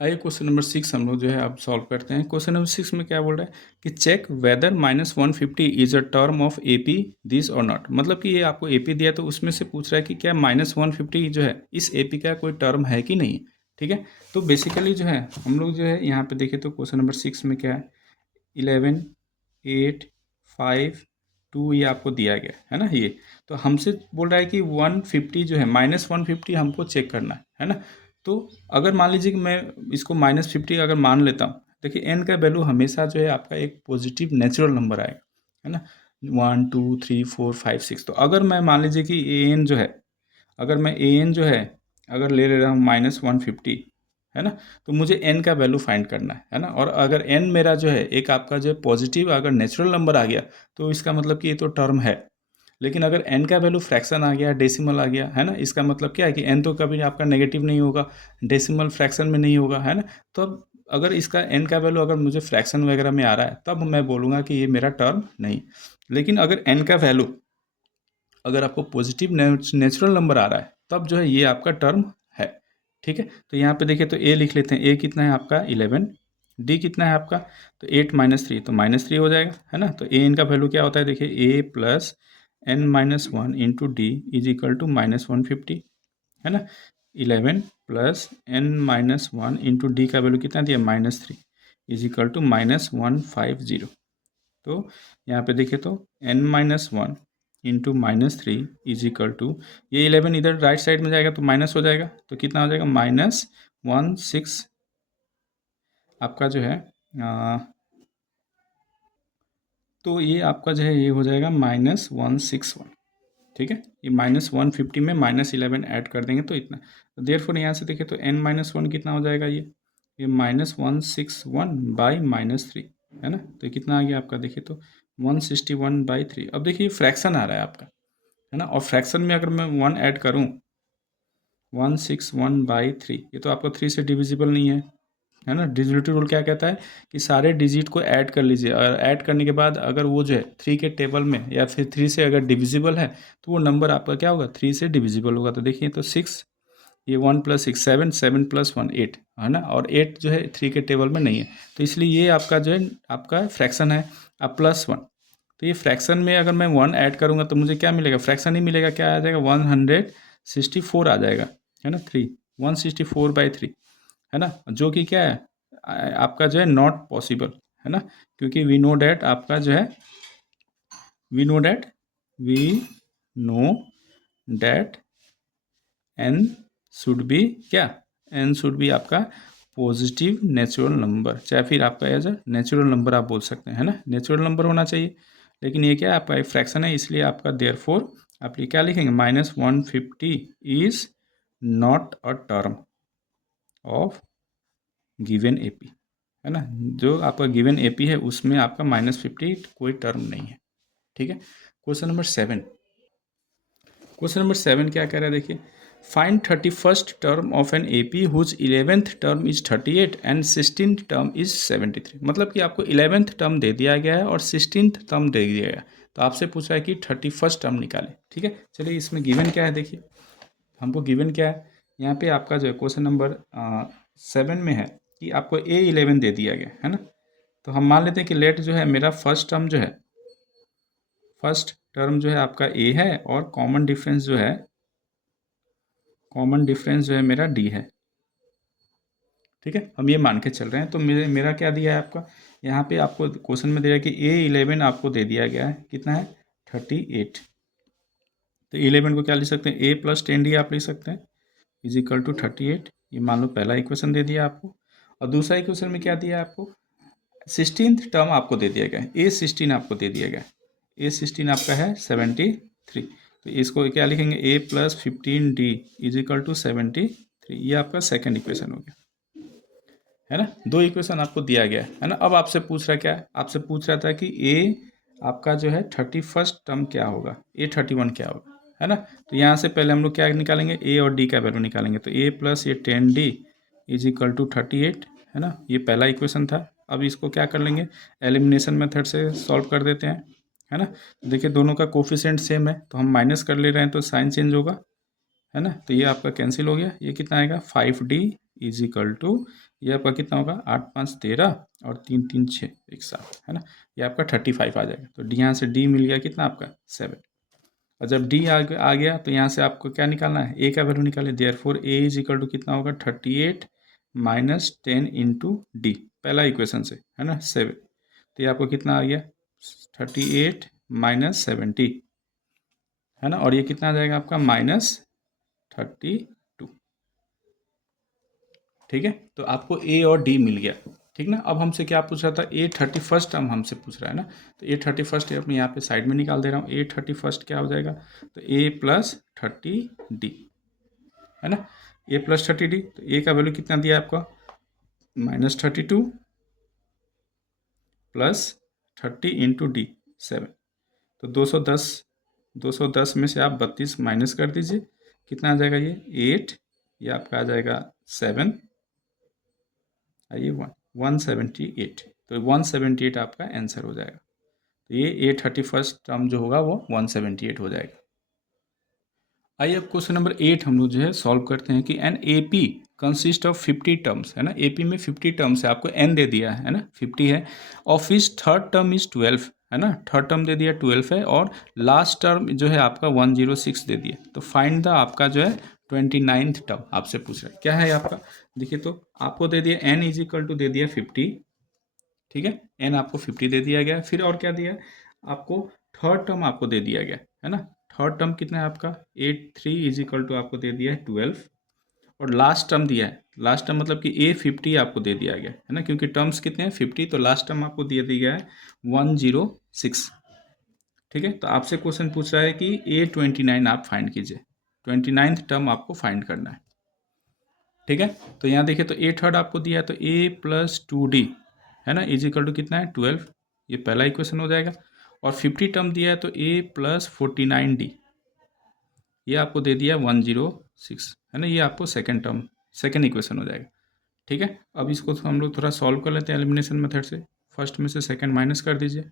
आइए क्वेश्चन नंबर 6 हम लोग जो है अब सॉल्व करते हैं। क्वेश्चन नंबर 6 में क्या बोल रहा है कि check whether -150 is a term of AP this और नॉट, मतलब कि ये आपको एपी दिया तो उसमें से पूछ रहा है कि क्या -150 जो है इस एपी का कोई टर्म है कि नहीं। ठीक है, तो बेसिकली जो है हम लोग जो है यहाँ पे देखें तो क्वेश्चन नंबर 6 में क्या है 11 8 5 2 ये आपको दिया गया है ना, ये तो हमसे बोल रहा है कि 150 जो है -150 हमको चेक करना है ना। तो अगर मान लीजिए कि मैं इसको -50 अगर मान लेता हूँ, देखिए एन का वैल्यू हमेशा जो है आपका एक पॉजिटिव नेचुरल नंबर आएगा, है ना, 1 2 3 4 5 6। तो अगर मैं मान लीजिए कि ए एन जो है, अगर मैं ए एन जो है अगर ले रहा हूँ -150, है ना, तो मुझे एन का वैल्यू फाइंड करना है ना। और अगर एन मेरा जो है एक आपका जो है पॉजिटिव अगर नेचुरल नंबर आ गया, तो इसका मतलब कि ये तो टर्म है। लेकिन अगर एन का वैल्यू फ्रैक्शन आ गया, डेसिमल आ गया, है ना, इसका मतलब क्या है कि एन तो कभी आपका नेगेटिव नहीं होगा, डेसिमल फ्रैक्शन में नहीं होगा, है ना। तो अब अगर इसका एन का वैल्यू अगर मुझे फ्रैक्शन वगैरह में आ रहा है, तब मैं बोलूँगा कि ये मेरा टर्म नहीं। लेकिन अगर एन का वैल्यू अगर आपको पॉजिटिव नेचुरल नंबर आ रहा है, तब जो है ये आपका टर्म है। ठीक है, तो यहाँ पे देखिए तो ए लिख लेते हैं, ए कितना है आपका 11, डी कितना है आपका, तो 8 - 3, तो -3 हो जाएगा, है ना। तो ए इनका वैल्यू क्या होता है देखिए, a plus n-1 into d is equal to -150, है ना। 11 प्लस n-1 इंटू डी का वैल्यू कितना दिया -3 इज इक्वल टू -150। तो यहाँ पे देखिए तो n-1 into -3 is equal to, ये 11 इधर राइट साइड में जाएगा तो माइनस हो जाएगा, तो कितना हो जाएगा -16 आपका जो है तो ये आपका जो है ये हो जाएगा -161, ठीक है, ये -150 में -11 ऐड कर देंगे तो इतना, तो देयरफॉर यहाँ से देखिए तो n-1 कितना हो जाएगा, ये -161/-3 है ना, तो कितना आ गया आपका, देखिए तो 161/3। अब देखिए फ्रैक्शन आ रहा है आपका, है ना, और फ्रैक्शन में अगर मैं 1 ऐड करूँ 161/3, ये तो आपका 3 से डिविजिबल नहीं है ना। डिविजिबिलिटी रूल क्या कहता है कि सारे डिजिट को ऐड कर लीजिए, और ऐड करने के बाद अगर वो जो है 3 के टेबल में या फिर 3 से अगर डिविजिबल है तो वो नंबर आपका क्या होगा, 3 से डिविजिबल होगा। तो देखिए तो 6, ये 1 + 6 7, 7 + 1 8 है ना, और 8 जो है 3 के टेबल में नहीं है, तो इसलिए ये आपका जो है आपका फ्रैक्शन है। अब +1, तो ये फ्रैक्शन में अगर मैं 1 ऐड करूँगा तो मुझे क्या मिलेगा, फ्रैक्शन ही मिलेगा, क्या आ जाएगा 164 आ जाएगा, है ना, 3 164/3 है ना, जो कि क्या है आपका जो है नॉट पॉसिबल, है ना, क्योंकि वी नो डैट आपका जो है we know that n should be क्या, n शुड बी आपका पॉजिटिव नेचुरल नंबर, चाहे फिर आपका एज अ नेचुरल नंबर आप बोल सकते हैं, है ना, नेचुरल नंबर होना चाहिए। लेकिन ये क्या है आपका एक फ्रैक्शन है, इसलिए आपका देयरफॉर आप ये क्या लिखेंगे, -150 is not a term of given AP, है ना, जो आपका गिवन एपी है उसमें आपका -50 कोई टर्म नहीं है। ठीक है, क्वेश्चन नंबर 7 क्या कह रहा है, देखिए find 31st term of an AP whose 11th term is 38 and 16th term is 73। मतलब कि आपको 11th टर्म दे दिया गया है और 16th टर्म दे दिया गया है, तो आपसे पूछा है कि 31st टर्म निकालें। ठीक है, चलिए इसमें गिवन क्या है, देखिए हमको गिवन क्या है, यहाँ पे आपका जो है क्वेश्चन नंबर 7 में है कि आपको A11 दे दिया गया है ना, तो हम मान लेते हैं कि लेट जो है मेरा फर्स्ट टर्म जो है आपका A है, और कॉमन डिफरेंस जो है मेरा D है। ठीक है, हम ये मान के चल रहे हैं, तो मेरा क्या दिया है आपका, यहाँ पे आपको क्वेश्चन में दिया है कि A11 आपको दे दिया गया है, कितना है 38, तो 11 को क्या लिख सकते हैं, A + 10D आप लिख सकते हैं = 38, ये मान लो पहला इक्वेशन दे दिया आपको। और दूसरा इक्वेशन में क्या दिया है आपको, 16th टर्म आपको दे दिया गया है, A16 आपको दे दिया गया है, A16 आपका है 73, तो इसको क्या लिखेंगे, A + 15D = 73, ये आपका सेकेंड इक्वेशन हो गया, है ना। दो इक्वेशन आपको दिया गया है ना। अब आपसे पूछ रहा क्या है, आपसे पूछ रहा था कि A आपका जो है 31st टर्म क्या होगा, A31 क्या होगा, है ना। तो यहाँ से पहले हम लोग क्या निकालेंगे, A और D का वैल्यू निकालेंगे, तो A + ये 10D = 38, है ना, ये पहला इक्वेशन था। अब इसको क्या कर लेंगे, एलिमिनेशन मेथड से सॉल्व कर देते हैं, है ना। देखिए दोनों का कोफिशिएंट सेम है, तो हम माइनस कर ले रहे हैं तो साइन चेंज होगा, है ना, तो ये आपका कैंसिल हो गया, ये कितना आएगा 5D = ये आपका कितना होगा 8 5 13 और 3 3 6 एक साथ, है ना, ये आपका 35 आ जाएगा। तो डी, यहाँ से डी मिल गया कितना आपका 7, और जब डी आ गया तो यहाँ से आपको क्या निकालना है, ए का वैल्यू निकाले, देयरफॉर ए = कितना होगा 38 - 10 × डी, पहला इक्वेशन से, है ना 7, तो ये आपको कितना आ गया 38 - 70, है ना, और ये कितना आ जाएगा आपका -32। ठीक है, तो आपको ए और डी मिल गया, ठीक ना। अब हमसे क्या पूछ रहा था, A31 टर्म हमसे पूछ रहा है ना, तो A31 अपने यहाँ पे साइड में निकाल दे रहा हूँ, A31 क्या हो जाएगा, तो A + 30D, है ना, A + 30D, तो A का वैल्यू कितना दिया है आपका -32 + 30 × D 7, तो 210 में से आप 32 माइनस कर दीजिए, कितना आ जाएगा ये 8, ये आपका आ जाएगा 7, आइए 178, तो 178 आपका आंसर हो जाएगा, तो ये A31 टर्म जो होगा वो 178 हो जाएगा। आइए अब क्वेश्चन नंबर 8 हम लोग जो है सॉल्व करते हैं कि an AP consist of 50 terms, है ना, AP में 50 टर्म्स है, आपको n दे दिया है ना 50 है, of is third term is 12, है ना, थर्ड टर्म दे दिया 12 है, और लास्ट टर्म जो है आपका 106 दे दिया, तो फाइंड द आपका जो है 29th टर्म आपसे पूछ रहा है, क्या है आपका, देखिए तो आपको दे दिया n = दे दिया 50, ठीक है, n आपको 50 दे दिया गया, फिर और क्या दिया है आपको, थर्ड टर्म आपको दे दिया गया, है ना, थर्ड टर्म कितना है आपका 83 = आपको दे दिया है 12, और लास्ट टर्म दिया है, लास्ट टर्म मतलब कि A50 आपको दे दिया गया है ना, क्योंकि टर्म्स कितने हैं 50, तो लास्ट टर्म आपको दे दिया गया है 106, ठीक है, तो आपसे क्वेश्चन पूछ रहा है कि A29 आप फाइंड कीजिए, 29th टर्म आपको फाइंड करना है। ठीक है, तो यहाँ देखिए तो ए थर्ड आपको दिया है, तो A+2D है ना इज इक्वल टू कितना है 12, ये पहला इक्वेशन हो जाएगा। और 50 टर्म दिया है तो A+49D, ये आपको दे दिया 106 है ना, ये आपको सेकेंड टर्म सेकेंड इक्वेशन हो जाएगा। ठीक है, अब इसको हम लोग थोड़ा सॉल्व कर लेते हैं एलिमिनेशन मेथड से। फर्स्ट में से सेकेंड माइनस कर दीजिए,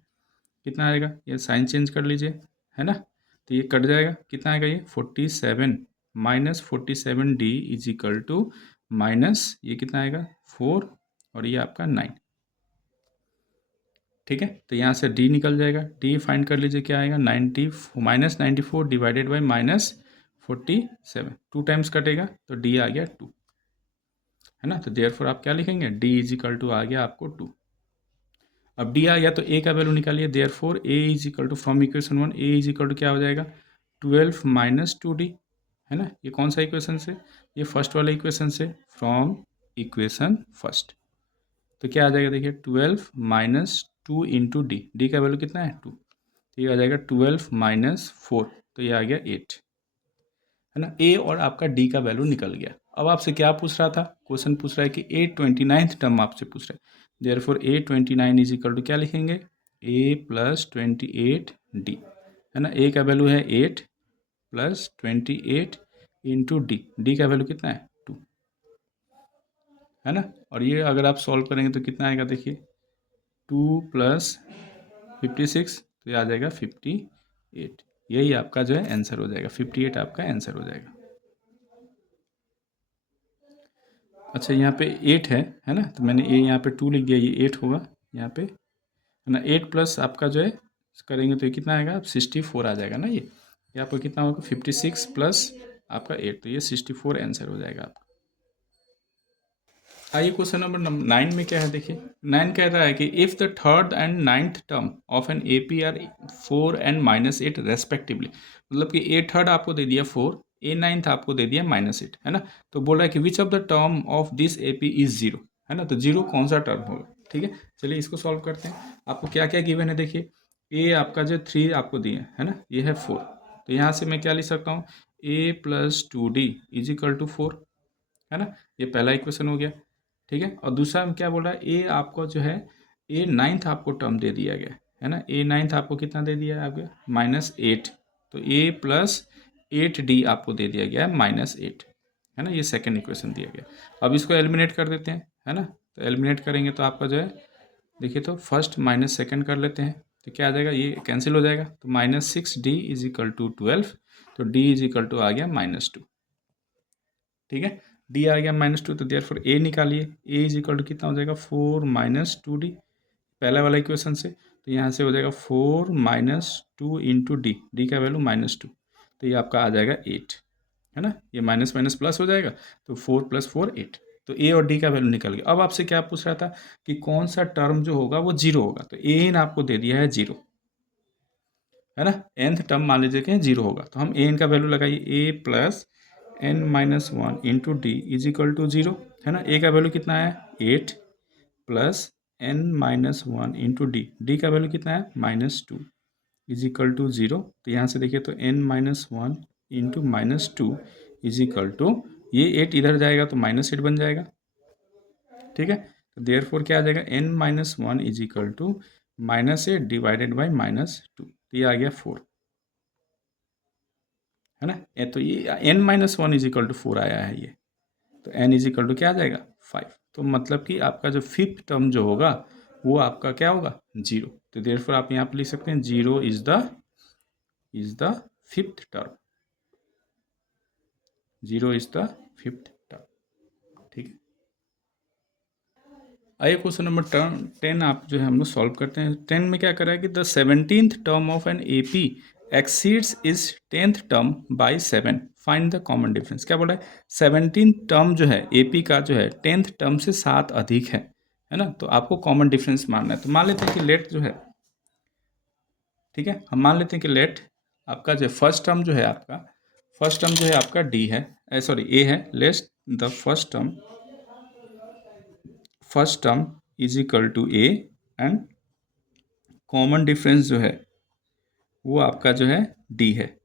कितना आएगा, ये साइन चेंज कर लीजिए है ना, तो ये कट जाएगा, कितना आएगा ये 47 -47D is equal to minus ये कितना आएगा 4 और ये आपका 9। ठीक है, तो यहाँ से D निकल जाएगा, D फाइंड कर लीजिए क्या आएगा 90 -94 डिवाइडेड बाई -47, 2 टाइम्स कटेगा तो D आ गया 2 है ना, तो देयरफॉर आप क्या लिखेंगे D इज इक्वल टू आ गया आपको 2। अब डी आ गया तो ए का वैल्यू निकालिए, therefore a is equal to from equation 1 a is equal to क्या हो जाएगा 12 -2D है ना, ये कौन सा इक्वेशन से, ये फर्स्ट वाला इक्वेशन से, फ्रॉम इक्वेशन फर्स्ट। तो क्या आ जाएगा देखिए 12 -2 इंटू डी, डी का वैल्यू कितना है 2, तो ये आ जाएगा 12 -4, तो ये आ गया 8 है ना, ए और आपका डी का वैल्यू निकल गया। अब आपसे क्या पूछ रहा था, क्वेश्चन पूछ रहा है कि A29th टर्म आपसे पूछ रहा है, therefore A29 is equal to क्या लिखेंगे A+28D है ना, ए का वैल्यू है 8 +28 इंटू डी, डी का वैल्यू कितना है 2 है ना, और ये अगर आप सॉल्व करेंगे तो कितना आएगा देखिए 2 + 56, तो ये आ जाएगा 58, यही आपका जो है आंसर हो जाएगा, 58 आपका आंसर हो जाएगा। अच्छा यहाँ पे 8 है ना, तो मैंने ये यहाँ पे 2 लिख दिया, ये 8 होगा यहाँ पे है ना, 8 प्लस आपका जो है करेंगे तो ये कितना आएगा 64 आ जाएगा ना, ये आपको कितना होगा 56 प्लस आपका 8, तो ये 64 आंसर हो जाएगा आपका। आइए क्वेश्चन नंबर 9 में क्या है देखिए, 9 कह रहा है कि if the third and ninth term of an AP are 4 and -8 respectively, मतलब कि ए थर्ड आपको दे दिया 4, ए नाइन्थ आपको दे दिया -8 है ना, तो बोल रहा है कि which of the term of this AP is 0 है ना, तो 0 कौन सा टर्म होगा। ठीक है, चलिए इसको सॉल्व करते हैं। आपको क्या क्या गिवन है देखिए, ए आपका जो 3 आपको दिए है ना, ये है 4, तो यहाँ से मैं क्या लिख सकता हूँ A+2D इज इक्वल टू 4 है ना, ये पहला इक्वेशन हो गया। ठीक है, और दूसरा में क्या बोल रहा है, ए आपको जो है ए नाइन्थ आपको टर्म दे दिया गया है ना, ए नाइन्थ आपको कितना दे दिया है आपके -8, तो A+8D आपको दे दिया गया है -8 है ना, ये सेकंड इक्वेशन दिया गया। अब इसको एलिमिनेट कर देते हैं है ना, तो एलिमिनेट करेंगे तो आपका जो है देखिए तो फर्स्ट माइनस सेकंड कर लेते हैं, तो क्या आ जाएगा ये कैंसिल हो जाएगा, तो -6D इज इक्वल टू 12, तो D इज इक्वल टू आ गया -2। ठीक है, डी आ गया -2, तो देयरफॉर ए निकालिए, ए इज इक्वल टू कितना हो जाएगा 4 -2D, पहला वाला इक्वेशन से, तो यहाँ से हो जाएगा 4 -2 इंटू डी, डी का वैल्यू -2, तो ये आपका आ जाएगा 8 है ना, ये माइनस माइनस प्लस हो जाएगा, तो 4 + 4 8, तो ए और डी का वैल्यू निकल गया। अब आपसे क्या पूछ रहा था कि कौन सा टर्म जो होगा वो 0 होगा, तो ए एन आपको दे दिया है 0 है ना, nth टर्म मान लीजिए कि 0 होगा, तो हम ए एन का वैल्यू लगाइए A+n-1 into d is equal to 0 है ना, ए का वैल्यू कितना है 8 +n-1 इंटू डी, डी का वैल्यू कितना है -2 इज इक्वल टू 0, तो यहाँ से देखिए तो n-1 into -2 is equal to, ये 8 इधर जाएगा तो -8 बन जाएगा। ठीक है, तो देयरफॉर क्या आ जाएगा n-1 is equal to -8 divided by -2, तो ये आ गया 4 है ना, तो ये n-1 इज इक्वल टू 4 आया है ये, तो n इज इक्वल टू क्या आ जाएगा 5, तो मतलब कि आपका जो फिफ्थ टर्म जो होगा वो आपका क्या होगा 0, तो देयरफॉर आप यहाँ पे लिख सकते हैं 0 is the fifth term, 0 is the fifth term. ठीक है, आइए क्वेश्चन नंबर 10 आप जो है हम लोग सॉल्व करते हैं। 10 में क्या कर रहा है कि the 17th term of an AP exceeds its 10th term by 7, find the common difference. क्या बोल रहा है 17th टर्म जो है AP का जो है 10th टर्म से 7 अधिक है ना, तो आपको कॉमन डिफरेंस मानना है। तो मान लेते हैं कि लेट जो है, ठीक है, हम मान लेते हैं कि लेट आपका जो फर्स्ट टर्म जो है आपका, फर्स्ट टर्म जो है आपका D है, सॉरी A है, let the first term is equal to A and common difference जो है वो आपका जो है डी है,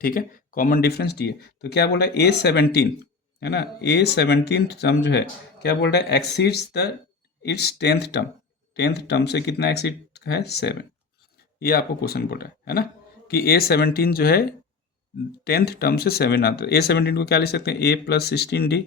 ठीक है, कॉमन डिफरेंस डी है। तो क्या बोल रहा है A17, है ना, A17 टर्म जो है क्या बोल रहा है exceeds the it's 10th term, 10th term से कितना एक्सीड है 7, ये आपको क्वेश्चन बोल रहा है ना, कि A17 जो है 10th टर्म से 7 आता है। A17 को क्या लिख सकते हैं A+16D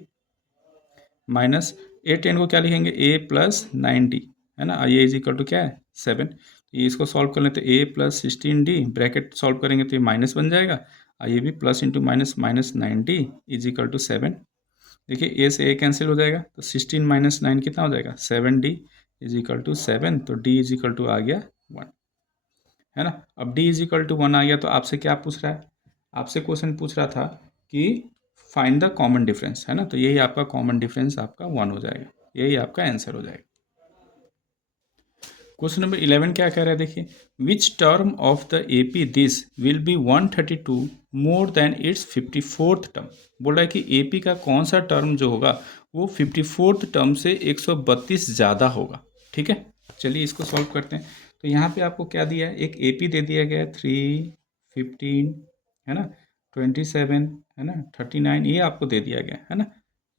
माइनस A10 को क्या लिखेंगे A+9D, है ना, ये इज इक्वल टू क्या है 7। ये इसको सॉल्व कर लेते A+16D ब्रैकेट सॉल्व करेंगे तो ये माइनस बन जाएगा, और ये भी plus into minus minus 9D is equal to 7। देखिए ए से ए कैंसिल हो जाएगा तो 16 माइनस 9 कितना हो जाएगा 7D इज इक्वल टू 7, तो D इज इक्वल टू आ गया 1, है ना। अब D इज इक्वल टू 1 आ गया तो आपसे क्या पूछ रहा है, आपसे क्वेश्चन पूछ रहा था कि फाइंड द कॉमन डिफरेंस, है ना, तो यही आपका कॉमन डिफरेंस आपका 1 हो जाएगा, यही आपका आंसर हो जाएगा। क्वेश्चन नंबर 11 क्या कह रहा है देखिए, which term of the AP this will be 132 more than it's 54th term. बोल रहा है कि AP का कौन सा टर्म जो होगा वो 54th टर्म से 132 ज़्यादा होगा, ठीक है। चलिए इसको सॉल्व करते हैं। तो यहाँ पे आपको क्या दिया है, एक AP दे दिया गया है 3, 15, है ना, 27, है ना, 39, ये आपको दे दिया गया है ना,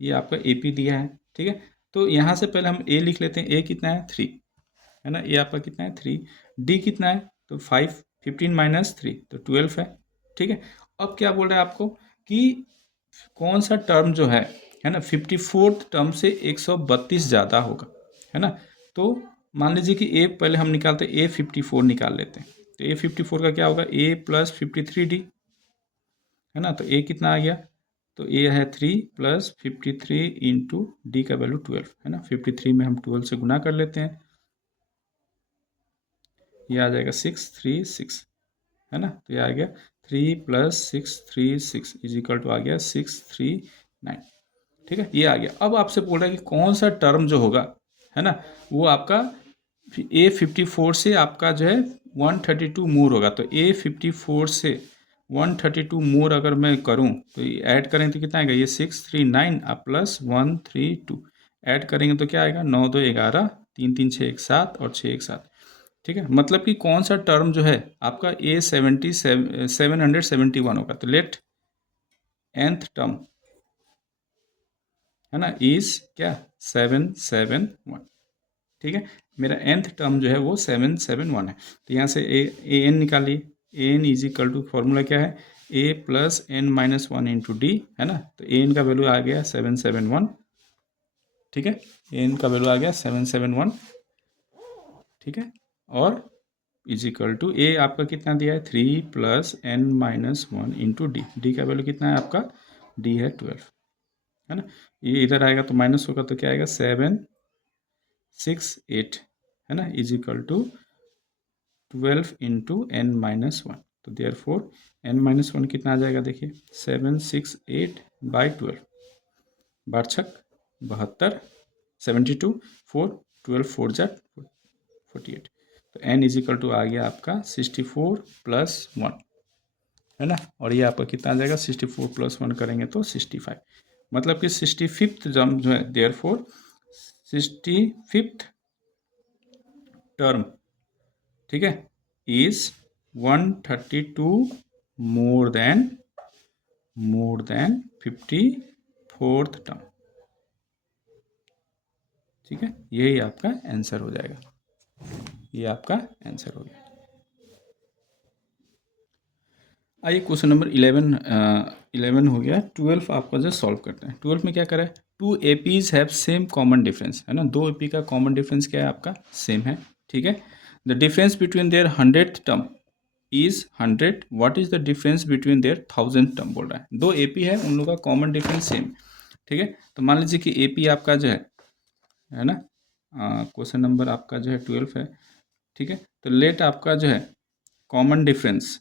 ये आपका AP दिया है, ठीक है। तो यहाँ से पहले हम A लिख लेते हैं, A कितना है 3, है ना, ये आपका कितना है 3, डी कितना है तो 5, 15 माइनस 3 तो 12 है, ठीक है। अब क्या बोल रहा है आपको कि कौन सा टर्म जो है ना 54th टर्म से 132 ज़्यादा होगा, है ना। तो मान लीजिए कि ए पहले हम निकालते हैं A54 निकाल लेते हैं, तो A54 का क्या होगा A+53D, है ना, तो ए कितना आ गया तो ए है 3 + 53 इंटू डी का वैल्यू 12, है ना, 53 में हम 12 से गुना कर लेते हैं, ये आ जाएगा 636, है ना, तो ये आ गया 3 + 636 इज इक्वल टू आ गया 639, ठीक है, ये आ गया। अब आपसे बोल रहा है कि कौन सा टर्म जो होगा, है ना, वो आपका A54 से आपका जो है 132 मोर होगा, तो A54 से 132 मोर अगर मैं करूं तो ये ऐड करें तो कितना आएगा, ये 639 प्लस 132 ऐड करेंगे तो क्या आएगा 9 2 11, 3 3 6 1 7 और 6 1 7, ठीक है। मतलब कि कौन सा टर्म जो है आपका A771 होगा, तो लेट nth टर्म, है ना, इज क्या 771, ठीक है, मेरा nth टर्म जो है वो 771 है। तो यहाँ से ए एन निकालिए, a N is equal to formula क्या है A+n-1 इंटू डी, है ना, तो ए एन का वैल्यू आ गया 771, ठीक है, ए एन का वैल्यू आ गया 771, ठीक है, और इज इक्वल टू ए आपका कितना दिया है 3 + n-1 इंटू डी, डी का वैल्यू कितना है आपका डी है 12, है ना, ये इधर आएगा तो माइनस होगा तो क्या आएगा 768, है ना, is equal to 12 into n-1, तो देयरफॉर n-1 कितना आ जाएगा देखिए 768/12, 62 72 4 12 4 जा 48, तो n इज इक्वल टू आ गया आपका 64 + 1, है ना, और ये आपका कितना आ जाएगा 64 + 1 करेंगे तो 65, मतलब कि 65th टर्म जो है देयरफॉर 65th टर्म, ठीक है, is 132 more than 54th term, ठीक है, यही आपका आंसर हो जाएगा, ये आपका आंसर हो गया। आइए क्वेश्चन नंबर 11 हो गया, 12 आपका जो सॉल्व करते हैं। 12 में क्या करें, 2 APs have same common difference, है ना, 2 AP का कॉमन डिफरेंस क्या है आपका सेम है, ठीक है। The difference between their 100th term is 100, what is the difference between their 1000th term, बोल रहा है 2 AP है उन लोगों का कॉमन डिफरेंस सेम, ठीक है। तो मान लीजिए कि AP आपका जो है ना, क्वेश्चन नंबर आपका जो है 12 है, ठीक है। तो लेट आपका जो है कॉमन डिफरेंस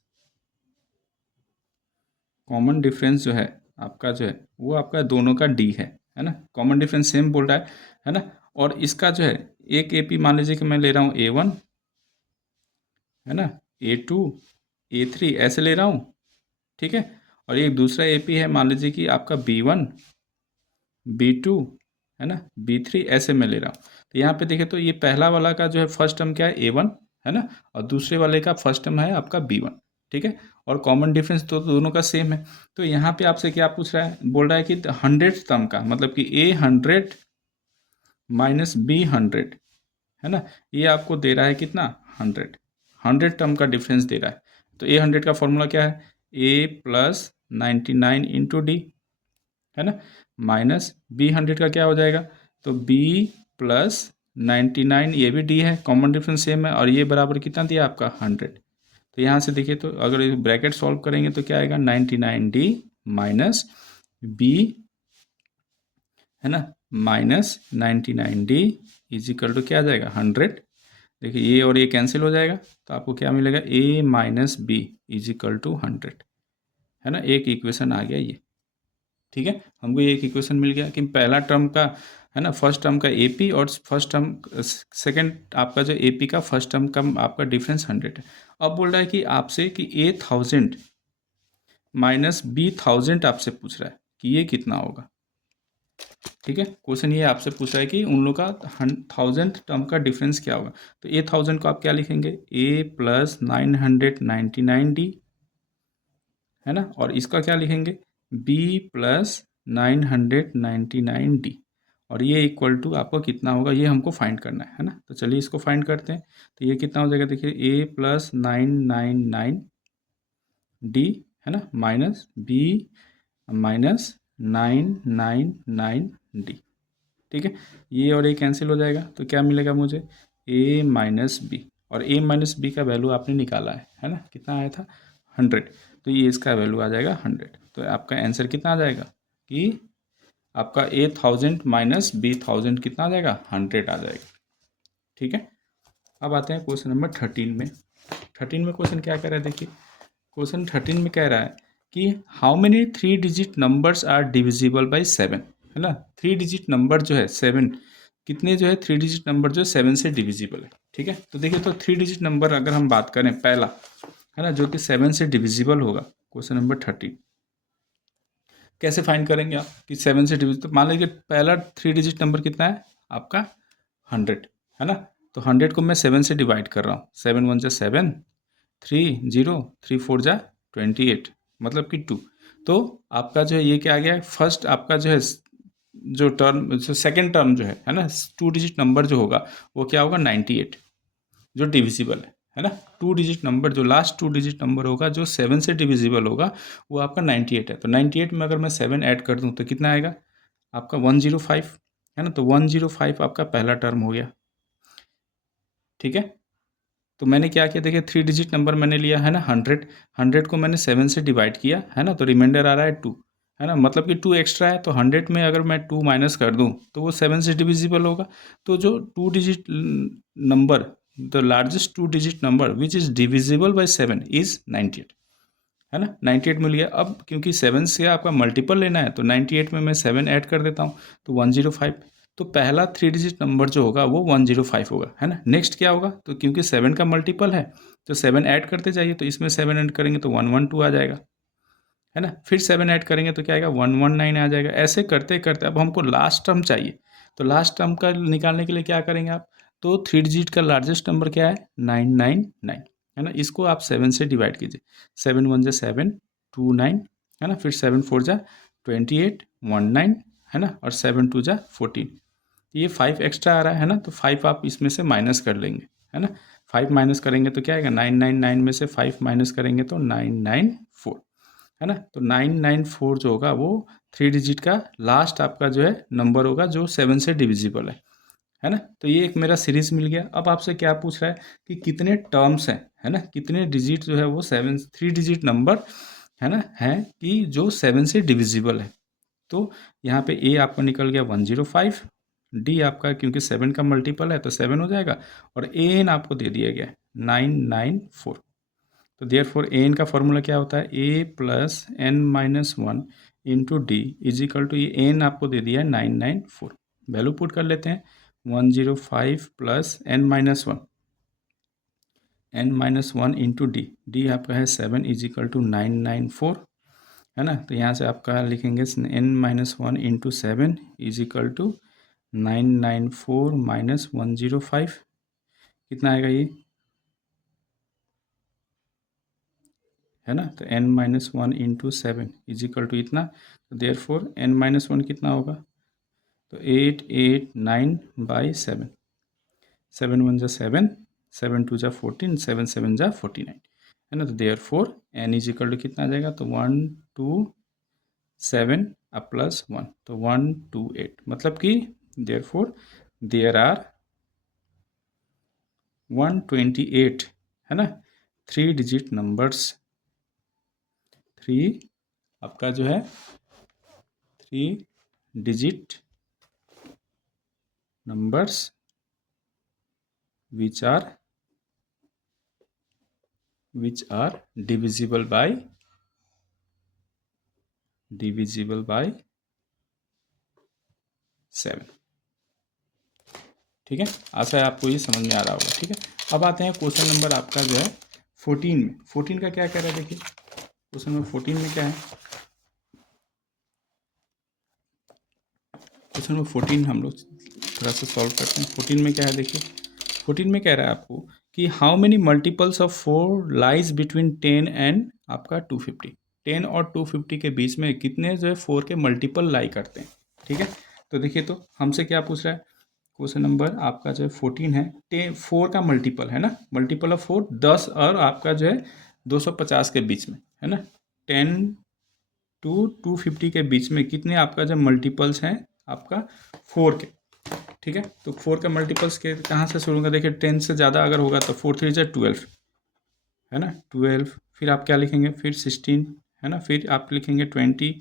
जो है आपका जो है वो आपका दोनों का डी है ना, कॉमन डिफरेंस सेम बोल रहा है ना, और इसका जो है एक AP मान लीजिए कि मैं ले रहा हूँ A1, है ना, A2, A3 ऐसे ले रहा हूँ, ठीक है, और एक दूसरा AP है मान लीजिए कि आपका B1, B2, है ना, B3 ऐसे मैं ले रहा हूँ। तो यहाँ पे देखें तो ये पहला वाला का जो है फर्स्ट टर्म क्या है A1, है ना, और दूसरे वाले का फर्स्ट टर्म है आपका B1, ठीक है, और कॉमन डिफरेंस तो दोनों का सेम है। तो यहाँ पे आपसे क्या पूछ रहा है, बोल रहा है कि 100th टर्म का मतलब कि A100 माइनस B100, है ना, ये आपको दे रहा है कितना 100 टर्म का डिफरेंस दे रहा है। तो A100 का फॉर्मूला क्या है, A+99 इंटू डी, है ना, माइनस B100 का क्या हो जाएगा, तो B+99, ये भी डी है, कॉमन डिफरेंस सेम है, और ये बराबर कितना दिया आपका 100। तो यहाँ से देखिए, तो अगर ब्रैकेट सॉल्व करेंगे तो क्या आएगा 99D माइनस B, है ना, माइनस 99D इजिकल टू क्या आ जाएगा 100। देखिए ये और ये कैंसिल हो जाएगा, तो आपको क्या मिलेगा A-B इजिकल टू 100, है ना, एक इक्वेशन आ गया ये, ठीक है, हमको ये एक इक्वेशन मिल गया कि पहला टर्म का, है ना, फर्स्ट टर्म का AP और फर्स्ट टर्म सेकंड आपका जो AP का फर्स्ट टर्म का आपका डिफरेंस 100 है। अब बोल रहा है कि आपसे कि A1000 माइनस B1000 आपसे पूछ रहा है कि ये कितना होगा, ठीक है, क्वेश्चन ये आपसे पूछ रहा है कि उन लोग का 1000 टर्म का डिफरेंस क्या होगा। तो A1000 को आप क्या लिखेंगे, A+999D, है ना, और इसका क्या लिखेंगे B+999D, और ये इक्वल टू आपको कितना होगा, ये हमको फाइंड करना है ना। तो चलिए इसको फाइंड करते हैं। तो ये कितना हो जाएगा, देखिए A+999D, है ना, माइनस B-999D, ठीक है, ये और ये कैंसिल हो जाएगा, तो क्या मिलेगा मुझे A-B, और A-B का वैल्यू आपने निकाला है ना, कितना आया था 100, तो ये इसका वैल्यू आ जाएगा 100। तो आपका आंसर कितना आ जाएगा कि आपका A1000 माइनस B1000 कितना आ जाएगा 100 आ जाएगा, ठीक है। अब आते हैं क्वेश्चन नंबर 13 में। 13 में क्वेश्चन क्या कह रहा है, देखिए क्वेश्चन 13 में कह रहा है कि how many 3 digit numbers are divisible by 7, है ना, 3 डिजिट नंबर जो है 7, कितने जो है 3 डिजिट नंबर जो 7 से डिविजिबल है, ठीक है। तो देखिए, तो 3 डिजिट नंबर अगर हम बात करें पहला, है ना, जो कि 7 से डिविजिबल होगा, क्वेश्चन नंबर 13 कैसे फाइंड करेंगे आप कि 7 से डिविजिबल, तो मान लीजिए पहला 3 डिजिट नंबर कितना है आपका 100, है ना, तो 100 को मैं 7 से डिवाइड कर रहा हूँ, 7 1 7, 3 0, 3 4 28, मतलब कि 2। तो आपका जो है ये क्या आ गया, फर्स्ट आपका जो है जो टर्म जो सेकेंड टर्म जो है ना, 2 डिजिट नंबर जो होगा वो क्या होगा 98, जो डिविजिबल है ना। 2 डिजिट नंबर जो लास्ट 2 डिजिट नंबर होगा जो 7 से डिविजिबल होगा वो आपका 98 है। तो 98 में अगर मैं 7 ऐड कर दूं तो कितना आएगा आपका 105, है ना, तो 105 आपका पहला टर्म हो गया, ठीक है। तो मैंने क्या किया, देखिए 3 डिजिट नंबर मैंने लिया है ना 100, 100 को मैंने 7 से डिवाइड किया, है ना, तो रिमाइंडर आ रहा है 2, है ना, मतलब कि 2 एक्स्ट्रा है, तो 100 में अगर मैं 2 माइनस कर दूं तो वो 7 से डिविजिबल होगा। तो जो 2 digit number, the largest 2 digit number which is divisible by 7 is 98, है ना, 98 मिल गया। अब क्योंकि 7 से आपका मल्टीपल लेना है तो 98 में मैं 7 ऐड कर देता हूँ, तो 105। तो पहला 3 डिजिट नंबर जो होगा वो 105 होगा, है ना। नेक्स्ट क्या होगा, तो क्योंकि 7 का मल्टीपल है तो 7 ऐड करते जाइए, तो इसमें 7 ऐड करेंगे तो 112 आ जाएगा, है ना, फिर 7 ऐड करेंगे तो क्या आएगा 119 आ जाएगा। ऐसे करते करते अब हमको लास्ट टर्म चाहिए, तो लास्ट टर्म का निकालने के लिए क्या करेंगे आप, तो 3 डिजिट का लार्जेस्ट नंबर क्या है 999, है ना, इसको आप 7 से डिवाइड कीजिए, 7 1 7 2 9, है ना, फिर 7 4 28 19, है ना, और 7 2 14, ये 5 एक्स्ट्रा आ रहा है ना, तो 5 आप इसमें से माइनस कर लेंगे, है ना, 5 माइनस करेंगे तो क्या आएगा 999 में से 5 माइनस करेंगे तो 994, है ना। तो 994 जो होगा वो 3 डिजिट का लास्ट आपका जो है नंबर होगा जो 7 से डिविजिबल है ना। तो ये एक मेरा सीरीज मिल गया। अब आपसे क्या पूछ रहा है कि कितने टर्म्स हैं, है ना, कितने डिजिट जो है वो 3 डिजिट नंबर, है ना, है कि जो 7 से डिविजिबल है। तो यहाँ पे ए आपका निकल गया 105, डी आपका क्योंकि 7 का मल्टीपल है तो 7 हो जाएगा, और ए एन आपको दे दिया गया 994। तो देयर फॉर ए एन का फॉर्मूला क्या होता है, A+n-1 into d is equal to, ये एन आपको दे दिया है 994, वैल्यू पुट कर लेते हैं 105 plus n-1, n-1 into D, D आपका है 7 इज इक्वल टू 994, है ना। तो यहाँ से आपका लिखेंगे n-1 into 7 is equal to 994 minus 105, कितना आएगा ये है ना। तो n minus one into seven is equal to इतना, तो therefore n minus one कितना होगा, तो 889/7, 7 1 जा 7, 7 2 जा 14, 7 7 जा 49, है ना। तो therefore n is equal to कितना आ जाएगा, तो 127 अब प्लस 1, तो 128, मतलब कि देयर फोर देयर आर 128, है ना, 3 डिजिट नंबर्स, 3 आपका जो है 3 digit numbers which are divisible by 7। ठीक है, आशा है आपको ये समझ में आ रहा होगा। ठीक है, अब आते हैं क्वेश्चन नंबर आपका जो है 14 में। 14 का क्या कह रहा है, देखिए क्वेश्चन नंबर 14 में क्या है। क्वेश्चन नंबर 14 हम लोग थोड़ा सा सॉल्व करते हैं। 14 में क्या है, देखिए 14 में कह रहा है आपको कि how many multiples of 4 lies between 10 and आपका 250। 10 और 250 के बीच में कितने जो है 4 के मल्टीपल लाई करते हैं। ठीक है, तो देखिए तो हमसे क्या पूछ रहा है, क्वेश्चन नंबर आपका जो है 14 है, 4 का मल्टीपल है ना, मल्टीपल ऑफ 4 10 और आपका जो है 250 के बीच में, है ना। 10 to 250 के बीच में कितने आपका जो मल्टीपल्स हैं आपका 4 के। ठीक है, तो 4 का मल्टीपल्स के कहाँ से शुरू होगा, देखिए 10 से ज़्यादा अगर होगा तो 4 3 12, है ना 12, फिर आप क्या लिखेंगे, फिर 16, है ना, फिर आप लिखेंगे 20,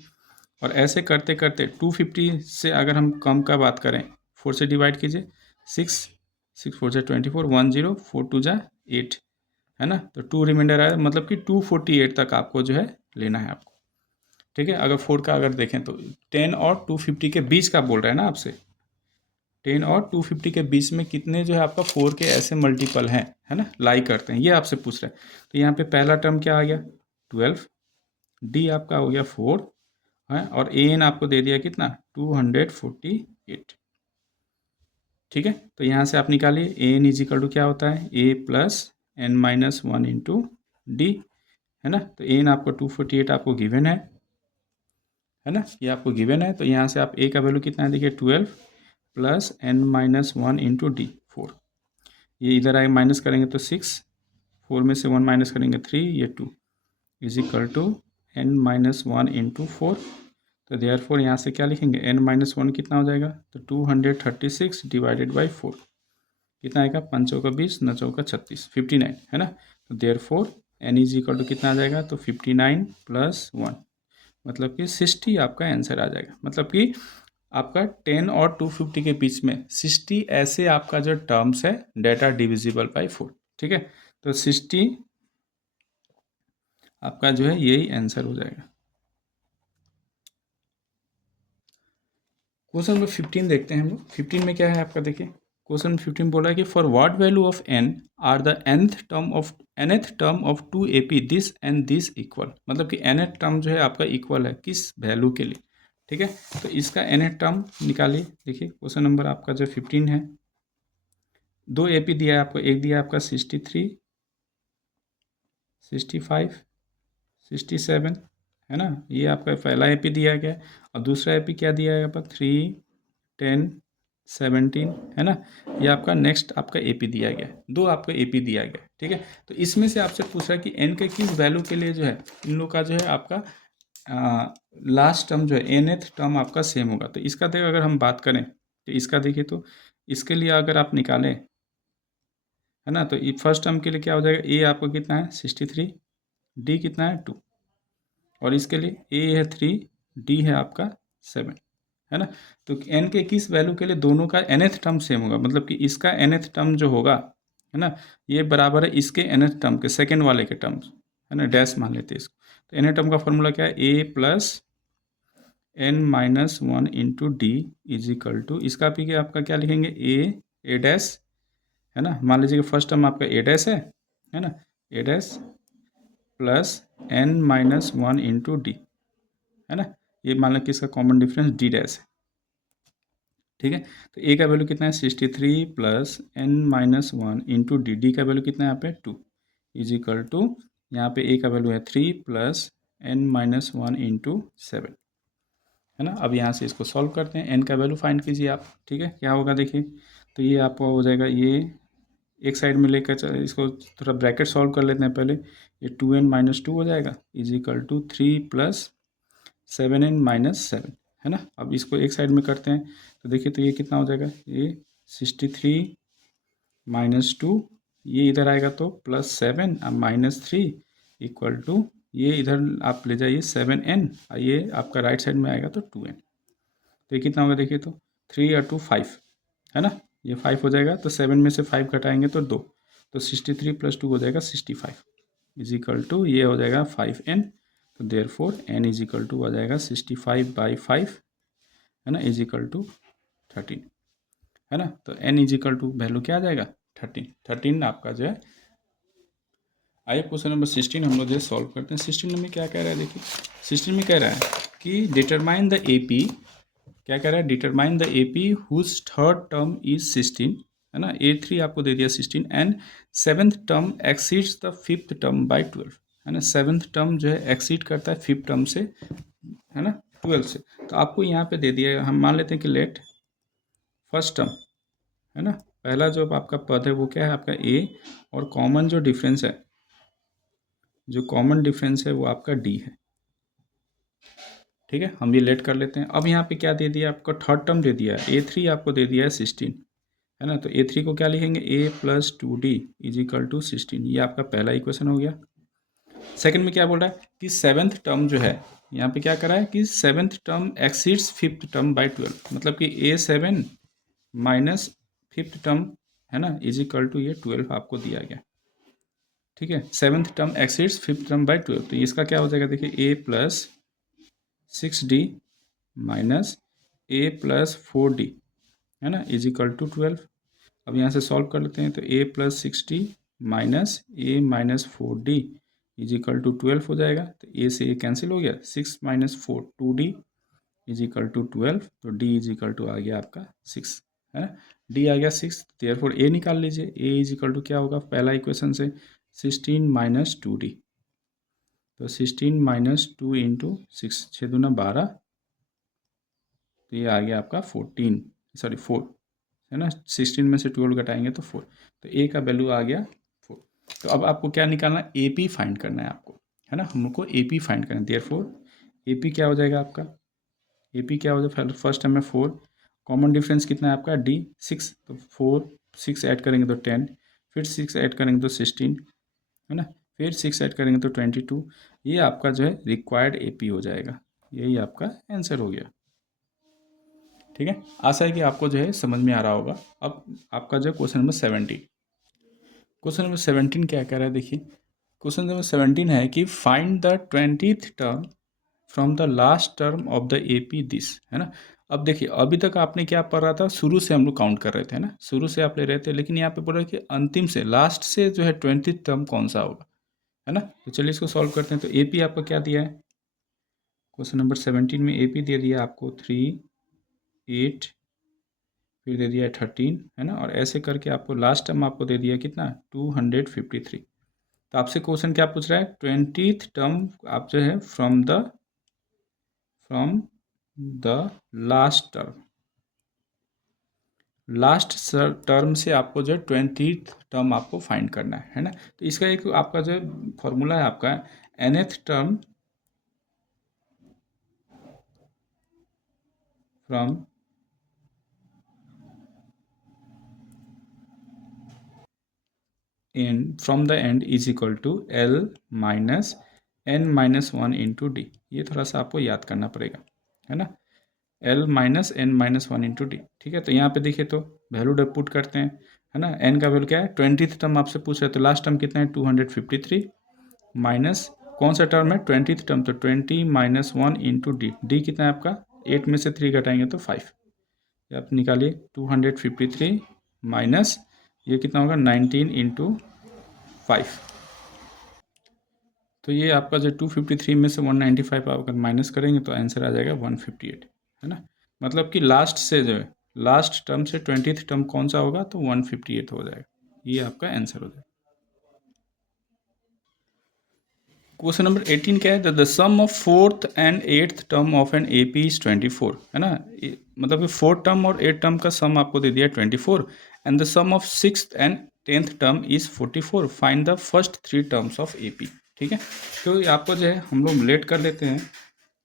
और ऐसे करते करते 250 से अगर हम कम का बात करें, 4 से डिवाइड कीजिए, 6 6 4 24, 10 4 2 8, है ना, तो 2 रिमाइंडर आया, मतलब कि 248 तक आपको जो है लेना है आपको। ठीक है, अगर 4 का अगर देखें तो 10 और 250 के बीच का बोल रहा है ना आपसे, 10 और 250 के बीच में कितने जो है आपका 4 के ऐसे मल्टीपल हैं, है ना, लाई करते हैं, ये आपसे पूछ रहा है। तो यहाँ पे पहला टर्म क्या आ गया 12, डी आपका हो गया 4 है, और ए एन आपको दे दिया कितना 248। ठीक है, तो यहाँ से आप निकालिए a N is equal to क्या होता है, a plus N minus one into D, है ना। तो ए एन आपको 248 आपको गिवन है ना, ये आपको गिवन है। तो यहाँ से आप ए का वैल्यू कितना है, देखिए 12 plus N minus one into d 4, ये इधर आए माइनस करेंगे तो 6, 4 में से 1 माइनस करेंगे 3, ये 2 is equal to n minus one into 4। तो देयर फोर यहाँ से क्या लिखेंगे, एन माइनस वन कितना हो जाएगा, तो 236 डिवाइडेड बाई 4 कितना आएगा, 5 चौका 20, 9 चौका 36, 59, है ना। तो therefore n is equal to कितना आ जाएगा, तो 59 प्लस 1, मतलब कि 60 आपका आंसर आ जाएगा। मतलब कि आपका 10 और 250 के बीच में 60 ऐसे आपका जो टर्म्स है डेट आर डिविजिबल बाई 4। ठीक है, तो 60 आपका जो है यही आंसर हो जाएगा। क्वेश्चन नंबर 15 देखते हैं हम लोग। 15 में क्या है आपका, देखिए क्वेश्चन 15 बोल रहा है कि for what value of n are the nth term of 2AP this and this equal, मतलब कि nth टर्म जो है आपका इक्वल है किस वैल्यू के लिए। ठीक है, तो इसका nth टर्म निकालिए। देखिए क्वेश्चन नंबर आपका जो 15 है, 2 AP दिया है आपको, एक दिया है आपका 63, 65, 67, है ना, ये आपका पहला AP दिया गया है, और दूसरा AP क्या दिया है आपका 3, 10, 17, है ना, ये आपका नेक्स्ट आपका AP दिया गया है, 2 आपका AP दिया गया है। ठीक है, तो इसमें से आपसे पूछ रहा है कि n के किस वैल्यू के लिए जो है इन लोग का जो है आपका लास्ट टर्म जो है nth टर्म आपका सेम होगा। तो इसका देखिए अगर हम बात करें तो इसका देखिए, तो इसके लिए अगर आप निकालें, है ना, तो ये फर्स्ट टर्म के लिए क्या हो जाएगा, ए आपका कितना है 63, डी कितना है 2, और इसके लिए ए है 3, डी है आपका 7, है ना। तो एन के किस वैल्यू के लिए दोनों का nth टर्म सेम होगा, मतलब कि इसका nth टर्म जो होगा, है ना, ये बराबर है इसके nth टर्म के, सेकेंड वाले के टर्म्स, है ना, डैश मान लेते हैं इसको। तो nth टर्म का फॉर्मूला क्या है, a plus N minus one into d is equal to, इसका भी आपका क्या लिखेंगे, ए डैश, है ना, मान लीजिए कि फर्स्ट टर्म आपका ए डैश है ना, a dash plus N minus one into D, है ना, ये मान लो कि इसका कॉमन डिफरेंस डी डैश है। ठीक है, तो ए का वैल्यू कितना है 63 plus N minus one into D, D का वैल्यू कितना है यहाँ पे 2 इज इक्वल टू यहाँ पे ए का वैल्यू है 3 प्लस n-1 इंटू 7, है ना। अब यहाँ से इसको सॉल्व करते हैं, एन का वैल्यू फाइंड कीजिए आप, ठीक है। क्या होगा देखिए, तो ये आपका हो जाएगा, ये एक साइड में लेकर इसको थोड़ा ब्रैकेट सॉल्व कर लेते हैं पहले। ये 2n-2 हो जाएगा is equal to 3 plus 7n-7, है ना। अब इसको एक साइड में करते हैं तो देखिए, तो ये कितना हो जाएगा, ये 63-2, ये इधर आएगा तो +7 और -3 इक्वल टू, ये इधर आप ले जाइए 7n, ये आपका राइट साइड में आएगा तो 2n। तो ये कितना होगा देखिए, तो 3 और 2 5, है ना। ये 5 हो जाएगा तो 7 में से 5 घटाएंगे तो 2, तो 63 + 2 हो जाएगा 65 इज इक्वल टू, ये हो जाएगा 5n। तो therefore n is equal to आ जाएगा 65/5, है ना, इज इक्वल टू 13, है ना। तो n is equal to value क्या आ जाएगा, 13 आपका जो है। आइए क्वेश्चन नंबर 16 हम लोग जो सॉल्व करते हैं। 16 में क्या कह रहा है देखिए, 16 में कह रहा है कि डिटरमाइन द AP, क्या कह रहा है, determine the AP whose third term is 16, है ना। A3 आपको दे दिया 16 and seventh term exceeds the fifth term by 12, है ना। सेवन्थ टर्म जो है एक्सीड करता है फिफ्थ टर्म से, है ना, 12 से। तो आपको यहाँ पे दे दिया है, हम मान लेते हैं कि लेट फर्स्ट टर्म, है ना, पहला जो आपका पद है वो क्या है आपका A, और कॉमन जो डिफरेंस है, जो कॉमन डिफरेंस है वो आपका D है, ठीक है। हम ये लेट कर लेते हैं। अब यहाँ पे क्या दे दिया आपको, थर्ड टर्म दे दिया है, A3 आपको दे दिया है 16, है ना। तो A3 को क्या लिखेंगे, A + 2D is equal to 16, ये आपका पहला इक्वेशन हो गया। सेकंड में क्या बोल रहा है कि सेवन्थ टर्म जो है, यहाँ पे क्या करा है कि seventh term exceeds fifth term by 12, मतलब कि A7 माइनस फिफ्थ टर्म, है ना, इज इक्वल टू ये 12 आपको दिया गया, ठीक है। Seventh term exceeds fifth term by 12, तो इसका क्या हो जाएगा देखिए, A + 6D minus A + 4D, है ना, इज इक्वल टू 12। अब यहाँ से सॉल्व कर लेते हैं, तो A + 6D minus A - 4D is equal to 12 हो जाएगा। तो A से A कैंसिल हो गया, 6 - 4 2D इज इक्वल टू 12, तो D इज इक्वल टू आ गया आपका 6, है ना। D आ गया 6, देयरफॉर A निकाल लीजिए, A इज इक्वल टू क्या होगा, पहला इक्वेशन से 16 - 2D, तो 16 - 2 इंटू 6, 6 दूना 12, तो ये आ गया आपका 14, सॉरी 4, है ना। 16 में से 12 घटाएंगे तो 4, तो A का वैल्यू आ गया 4। तो अब आपको क्या निकालना है, AP फाइंड करना है आपको, है ना, हमको AP फाइंड करना है। देयरफॉर AP क्या हो जाएगा आपका, AP क्या हो जाएगा, फर्स्ट टर्म में 4, कॉमन डिफरेंस कितना है आपका D 6, तो 4 6 ऐड करेंगे तो 10, फिर 6 ऐड करेंगे तो 16, है ना, फिर 6 ऐड करेंगे तो 22, ये आपका जो है रिक्वायर्ड AP हो जाएगा। यही आपका आंसर हो गया, ठीक है। आशा है कि आपको जो है समझ में आ रहा होगा। अब आपका जो क्वेश्चन नंबर 17, क्वेश्चन नंबर 17 क्या कह रहा है देखिए, क्वेश्चन नंबर 17 है कि find the 20th term from the last term of the AP this, है ना। अब देखिए, अभी तक आपने क्या पढ़ रहा था, शुरू से हम लोग काउंट कर रहे थे, है ना, शुरू से आप ले रहे थे, लेकिन यहाँ पे बोल रहे हैं कि अंतिम से, लास्ट से जो है 20th टर्म कौन सा होगा, है ना। तो चलिए इसको सॉल्व करते हैं। तो AP आपका क्या दिया है, क्वेश्चन नंबर 17 में AP दे दिया आपको 3 8, फिर दे दिया है 13, है ना, और ऐसे करके आपको लास्ट टर्म आपको दे दिया कितना, 253। तो आपसे क्वेश्चन क्या पूछ रहा है, 20th टर्म आप जो है from the last term, last term से आपको जो है 20th टर्म आपको फाइंड करना है ना। तो इसका एक आपका जो फॉर्मूला है आपका, nth term from the end is equal to L minus n-1 into d. ये थोड़ा सा आपको याद करना पड़ेगा, है ना, L minus n-1 into d, ठीक है। तो यहाँ पे देखिए, तो वैल्यू पुट करते हैं, है ना। n का वैल्यू क्या है, 20th टर्म आपसे पूछ रहे, तो लास्ट टर्म कितना है 253, माइनस कौन सा टर्म है 20th टर्म, तो 20 - 1 इंटू डी, डी कितना है आपका, 8 में से 3 घटाएंगे तो 5, ये आप निकालिए 253 माइनस ये कितना होगा 19 इंटू 5, तो ये आपका जो 253 में से 195 आप अगर माइनस करेंगे तो आंसर आ जाएगा 158, है ना। मतलब कि लास्ट से जो है, लास्ट टर्म से 20th टर्म कौन सा होगा, तो 158 हो जाएगा, ये आपका आंसर हो जाएगा। क्वेश्चन नंबर 18 क्या है, the sum of fourth and eighth term of an AP is 24, है ना। मतलब कि फोर्थ टर्म और एट टर्म का सम आपको दे दिया 24, and the sum of sixth and 10th term is 44, find the first 3 terms of AP. ठीक है, तो ये आपको जो है हम लोग लेट कर लेते हैं।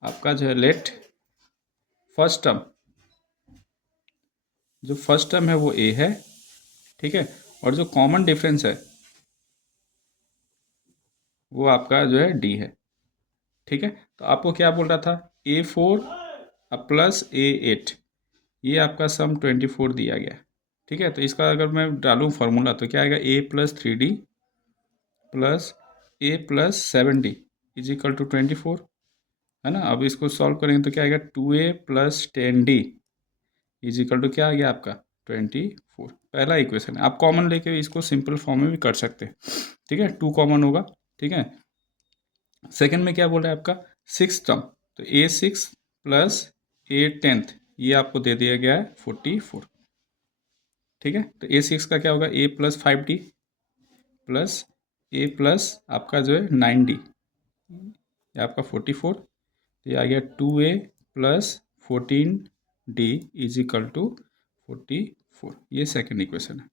आपका जो है लेट फर्स्ट टर्म, जो फर्स्ट टर्म है वो ए है, ठीक है, और जो कॉमन डिफरेंस है वो आपका जो है डी है। ठीक है, तो आपको क्या बोल रहा था, A4 प्लस A8, ये आपका सम 24 दिया गया। ठीक है, तो इसका अगर मैं डालूँ फार्मूला तो क्या आएगा, A+3D plus A+7D is equal to 24, है ना। अब इसको सॉल्व करेंगे तो क्या आएगा, 2A plus 10D is equal to क्या आ गया आपका 24। पहला इक्वेशन है, आप कॉमन लेके इसको सिंपल फॉर्म में भी कर सकते हैं। ठीक है, 2 कॉमन होगा। ठीक है, सेकंड में क्या बोल रहा है आपका सिक्स टर्म, तो A6 प्लस A10th ये आपको दे दिया गया है 44। ठीक है, तो A6 का क्या होगा, A+5D प्लस A+ आपका जो है 9D, ये आपका 44, तो ये आ गया 2A plus 14D is equal to 44। ये सेकंड इक्वेशन है।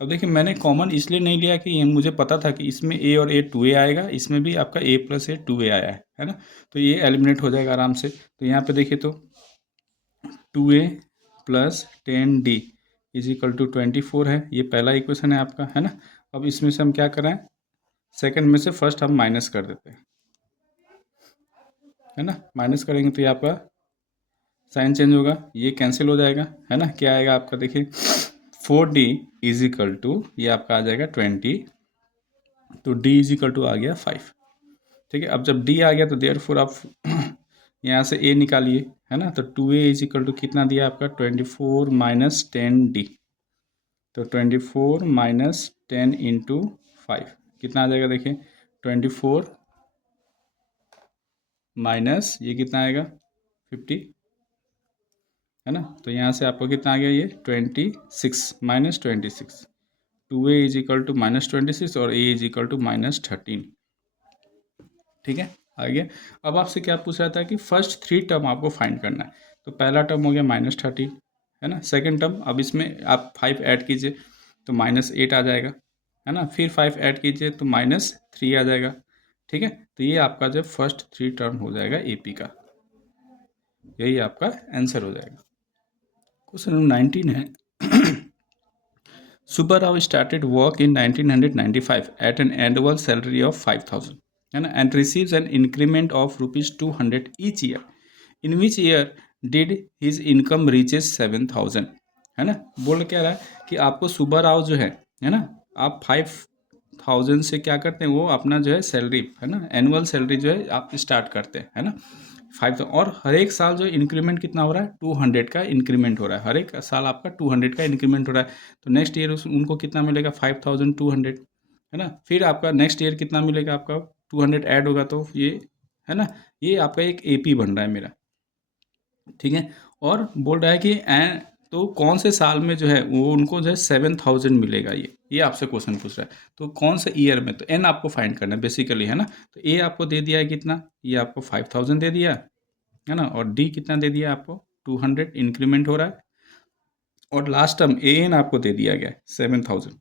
अब देखिए मैंने कॉमन इसलिए नहीं लिया कि ये मुझे पता था कि इसमें ए और ए 2A आएगा, इसमें भी आपका A+A 2A आया है ना, तो ये एलिमिनेट हो जाएगा आराम से। तो यहाँ पे देखिए तो 2A plus 10D is equal to 24 है, ये पहला इक्वेशन है आपका, है ना। अब इसमें से हम क्या करें, सेकंड में से फर्स्ट हम माइनस कर देते हैं, है ना। माइनस करेंगे तो ये आपका साइन चेंज होगा, ये कैंसिल हो जाएगा, है ना। क्या आएगा आपका, देखिए 4D इज इक्वल टू ये आपका आ जाएगा 20, तो D इज इक्वल टू आ गया 5। ठीक है, अब जब D आ गया तो देयरफॉर आप यहाँ से A निकालिए, है ना। तो 2A इज इक्वल टू कितना दिया आपका 24 माइनस 10D, तो 24 माइनस 10 इंटू 5 कितना आ जाएगा, देखिए 24 माइनस ये कितना आएगा 50, है ना। तो यहाँ से आपको कितना आ गया, ये 26 minus 26, 2A is equal to -26 और A इज इक्वल टू -13। ठीक है, आगे अब आपसे क्या पूछ रहा था कि फर्स्ट 3 टर्म आपको फाइंड करना है। तो पहला टर्म हो गया -30, है ना। सेकंड टर्म, अब इसमें आप 5 ऐड कीजिए तो -8 आ जाएगा, है ना। फिर 5 ऐड कीजिए तो -3 आ जाएगा। ठीक है, तो ये आपका जो फर्स्ट 3 टर्म हो जाएगा एपी का, यही आपका आंसर हो जाएगा। क्वेश्चन नंबर 19 है Subba Rao started work in 1995 at an annual salary of 5,000, है ना, and receives an increment of rupees 200 each year. In which year did his income reaches 7,000, है ना। बोल क्या रहा है कि आपको सुब्बा राव जो है ना, आप 5,000 से क्या करते हैं, वो अपना जो है सैलरी, है ना, एनुअल सैलरी जो है आप स्टार्ट करते हैं, है ना 5,000, और हर एक साल जो इंक्रीमेंट कितना हो रहा है 200 का इंक्रीमेंट हो रहा है, हर एक साल आपका 200 का इंक्रीमेंट हो रहा है। तो नेक्स्ट ईयर उनको कितना मिलेगा 5,200, है ना। फिर आपका नेक्स्ट ईयर कितना मिलेगा, आपका 200 ऐड होगा, तो ये, है ना, ये आपका एक एपी बन रहा है मेरा। ठीक है, और बोल रहा है कि तो कौन से साल में जो है वो उनको जो है 7,000 मिलेगा, ये आपसे क्वेश्चन पूछ रहा है। तो कौन से ईयर में, तो एन आपको फाइंड करना है बेसिकली, है ना। तो ए आपको दे दिया है कितना, ये आपको 5,000 दे दिया, है ना, और डी कितना दे दिया आपको 200 इंक्रीमेंट हो रहा है, और लास्ट टर्म ए एन आपको दे दिया गया है 7,000।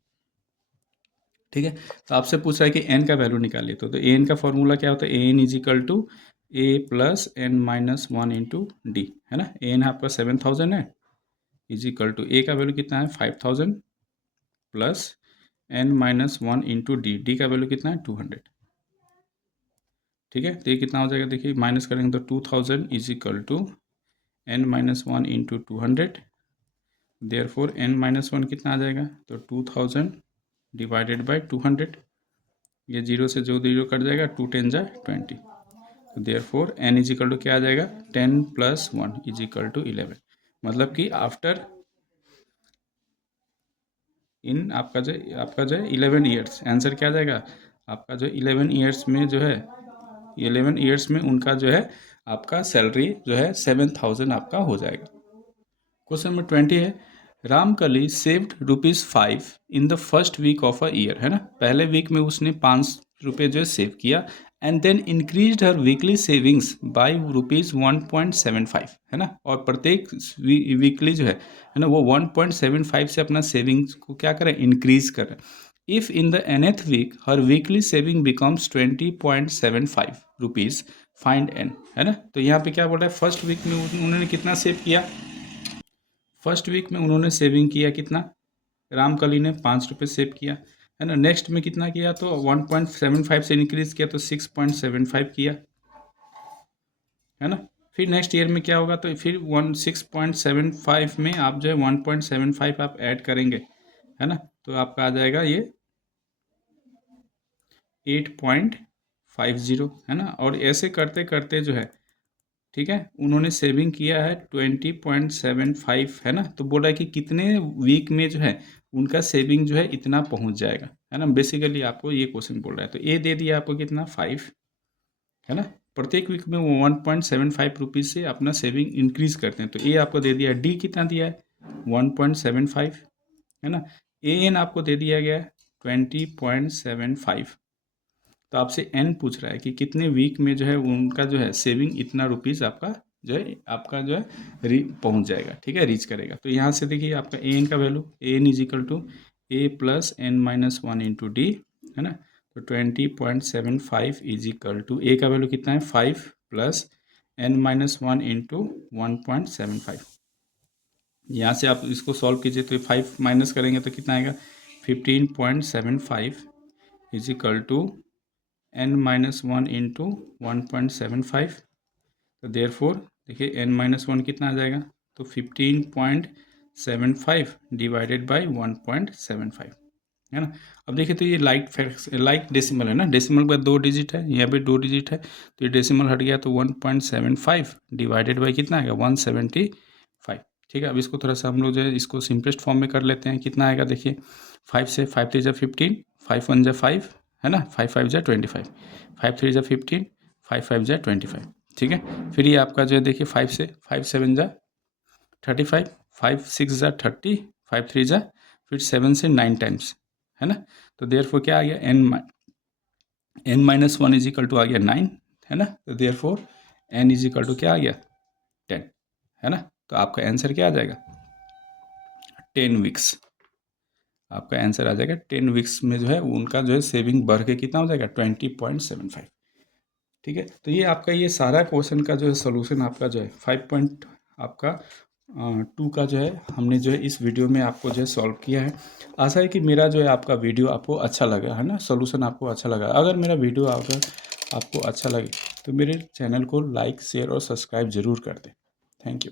ठीक है, तो आपसे पूछ रहा है कि एन का वैल्यू निकालिए, तो ए एन का फॉर्मूला क्या होता है, A N is equal to A plus N minus 1 into D, है ना। ए एन आपका 7,000 है, इज इक्वल टू ए का वैल्यू कितना है 5,000 plus N minus 1 into D, D का वैल्यू कितना है 200। ठीक है, तो ये कितना हो जाएगा, देखिए माइनस करेंगे तो 2,000 is equal to n minus 1 into 200, therefore n minus 1 कितना आ जाएगा, तो 2,000 डिवाइडेड बाई 200, ये जीरो से जो जीरो कट जाएगा, 2 10 जा 20, तो therefore n is equal to क्या आ जाएगा 10 प्लस 1 इज इक्वल टू 11। मतलब कि आफ्टर इन आपका जो है 11 ईयर्स, आंसर क्या आ जाएगा आपका जो 11 ईयर्स में जो है 11 ईयर्स में उनका जो है आपका सैलरी जो है 7,000 आपका हो जाएगा। क्वेश्चन नंबर 20 है Ramkali saved ₹5 in the first week of a year, है ना। पहले वीक में उसने 5 रुपये जो है सेव किया, and then increased her weekly savings by ₹1.75, है ना, और प्रत्येक वीकली जो है ना, वो 1.75 से अपना सेविंग्स को क्या करें, इंक्रीज करें। If in the nth week her weekly saving becomes ₹20.75, find n, है ना। तो यहाँ पे क्या बोल रहा है, फर्स्ट वीक में उन्होंने कितना सेव किया, फर्स्ट वीक में उन्होंने सेविंग किया कितना, रामकली ने ₹5 सेव किया, है ना। नेक्स्ट में कितना किया, तो 1.75 से इंक्रीज किया तो 6.75 किया, है ना। फिर नेक्स्ट ईयर में क्या होगा, तो फिर 6.75 में आप जो है 1.75 आप ऐड करेंगे, है ना, तो आपका आ जाएगा ये 8.50, है ना। और ऐसे करते करते जो है, ठीक है, उन्होंने सेविंग किया है 20.75, है ना। तो बोल रहा है कि कितने वीक में जो है उनका सेविंग जो है इतना पहुंच जाएगा, है ना। बेसिकली आपको ये क्वेश्चन बोल रहा है। तो ए दे दिया आपको कितना 5, है ना। प्रत्येक वीक में वो 1.75 से अपना सेविंग इंक्रीज करते हैं। तो ए आपको दे दिया, डी कितना दिया है 1.75, है ना। ए एन आपको दे दिया गया है 20.75। तो आपसे एन पूछ रहा है कि कितने वीक में जो है उनका जो है सेविंग इतना रुपीज़ आपका जो है पहुंच जाएगा, ठीक है, रीच करेगा। तो यहाँ से देखिए आपका ए एन का value, a N is equal to A plus N minus 1 into D, है ना। तो 20.75 इज इक्वल टू ए का वैल्यू कितना है 5 प्लस एन माइनस 1 इंटू 1.75। यहाँ से आप इसको सॉल्व कीजिए तो 5 माइनस करेंगे तो कितना आएगा 15.75 is equal to n minus 1 into 1.75। तो देयर फोर देखिए n माइनस 1 कितना आ जाएगा, तो 15.75 डिवाइडेड बाई 1.75, है ना। अब देखिए तो ये लाइक डेसिमल है ना, डेसिमल के बाद 2 डिजिट है, यहाँ पे 2 डिजिट है, तो ये डेसिमल हट गया तो 1.75 डिवाइडेड बाई कितना आएगा 175, ठीक है। अब इसको थोड़ा सा हम लोग जो है इसको सिंपलेस्ट फॉर्म में कर लेते हैं। कितना आएगा देखिए 5 से 5 3 जा 15, 5 1 जा 5, है ना, 5 5 जा 25, 5 3 जा 15, 5 5 जा 25, ठीक है। फिर ये आपका जो है देखिए 5 से 5 7 जा 35, 5 6 जा 30, 5 3 जा फिर 7 से 9 टाइम्स, है ना। तो देयरफॉर क्या आ गया n minus 1 is equal to आ गया 9, है ना। तो therefore n is equal to क्या आ गया 10, है ना। तो आपका आंसर क्या आ जाएगा 10 वीक्स, आपका आंसर आ जाएगा 10 वीक्स में जो है उनका जो है सेविंग बढ़ के कितना हो जाएगा 20.75, ठीक है। तो ये आपका ये सारा क्वेश्चन का जो है सोल्यूशन आपका जो है 5 आपका 2 का जो है हमने जो है इस वीडियो में आपको जो है सॉल्व किया है। आशा है कि मेरा जो है आपका वीडियो आपको अच्छा लगा, है ना, सोल्यूशन आपको अच्छा लगा। अगर मेरा वीडियो आपको अच्छा लगे तो मेरे चैनल को लाइक शेयर और सब्सक्राइब ज़रूर कर दें। Thank you.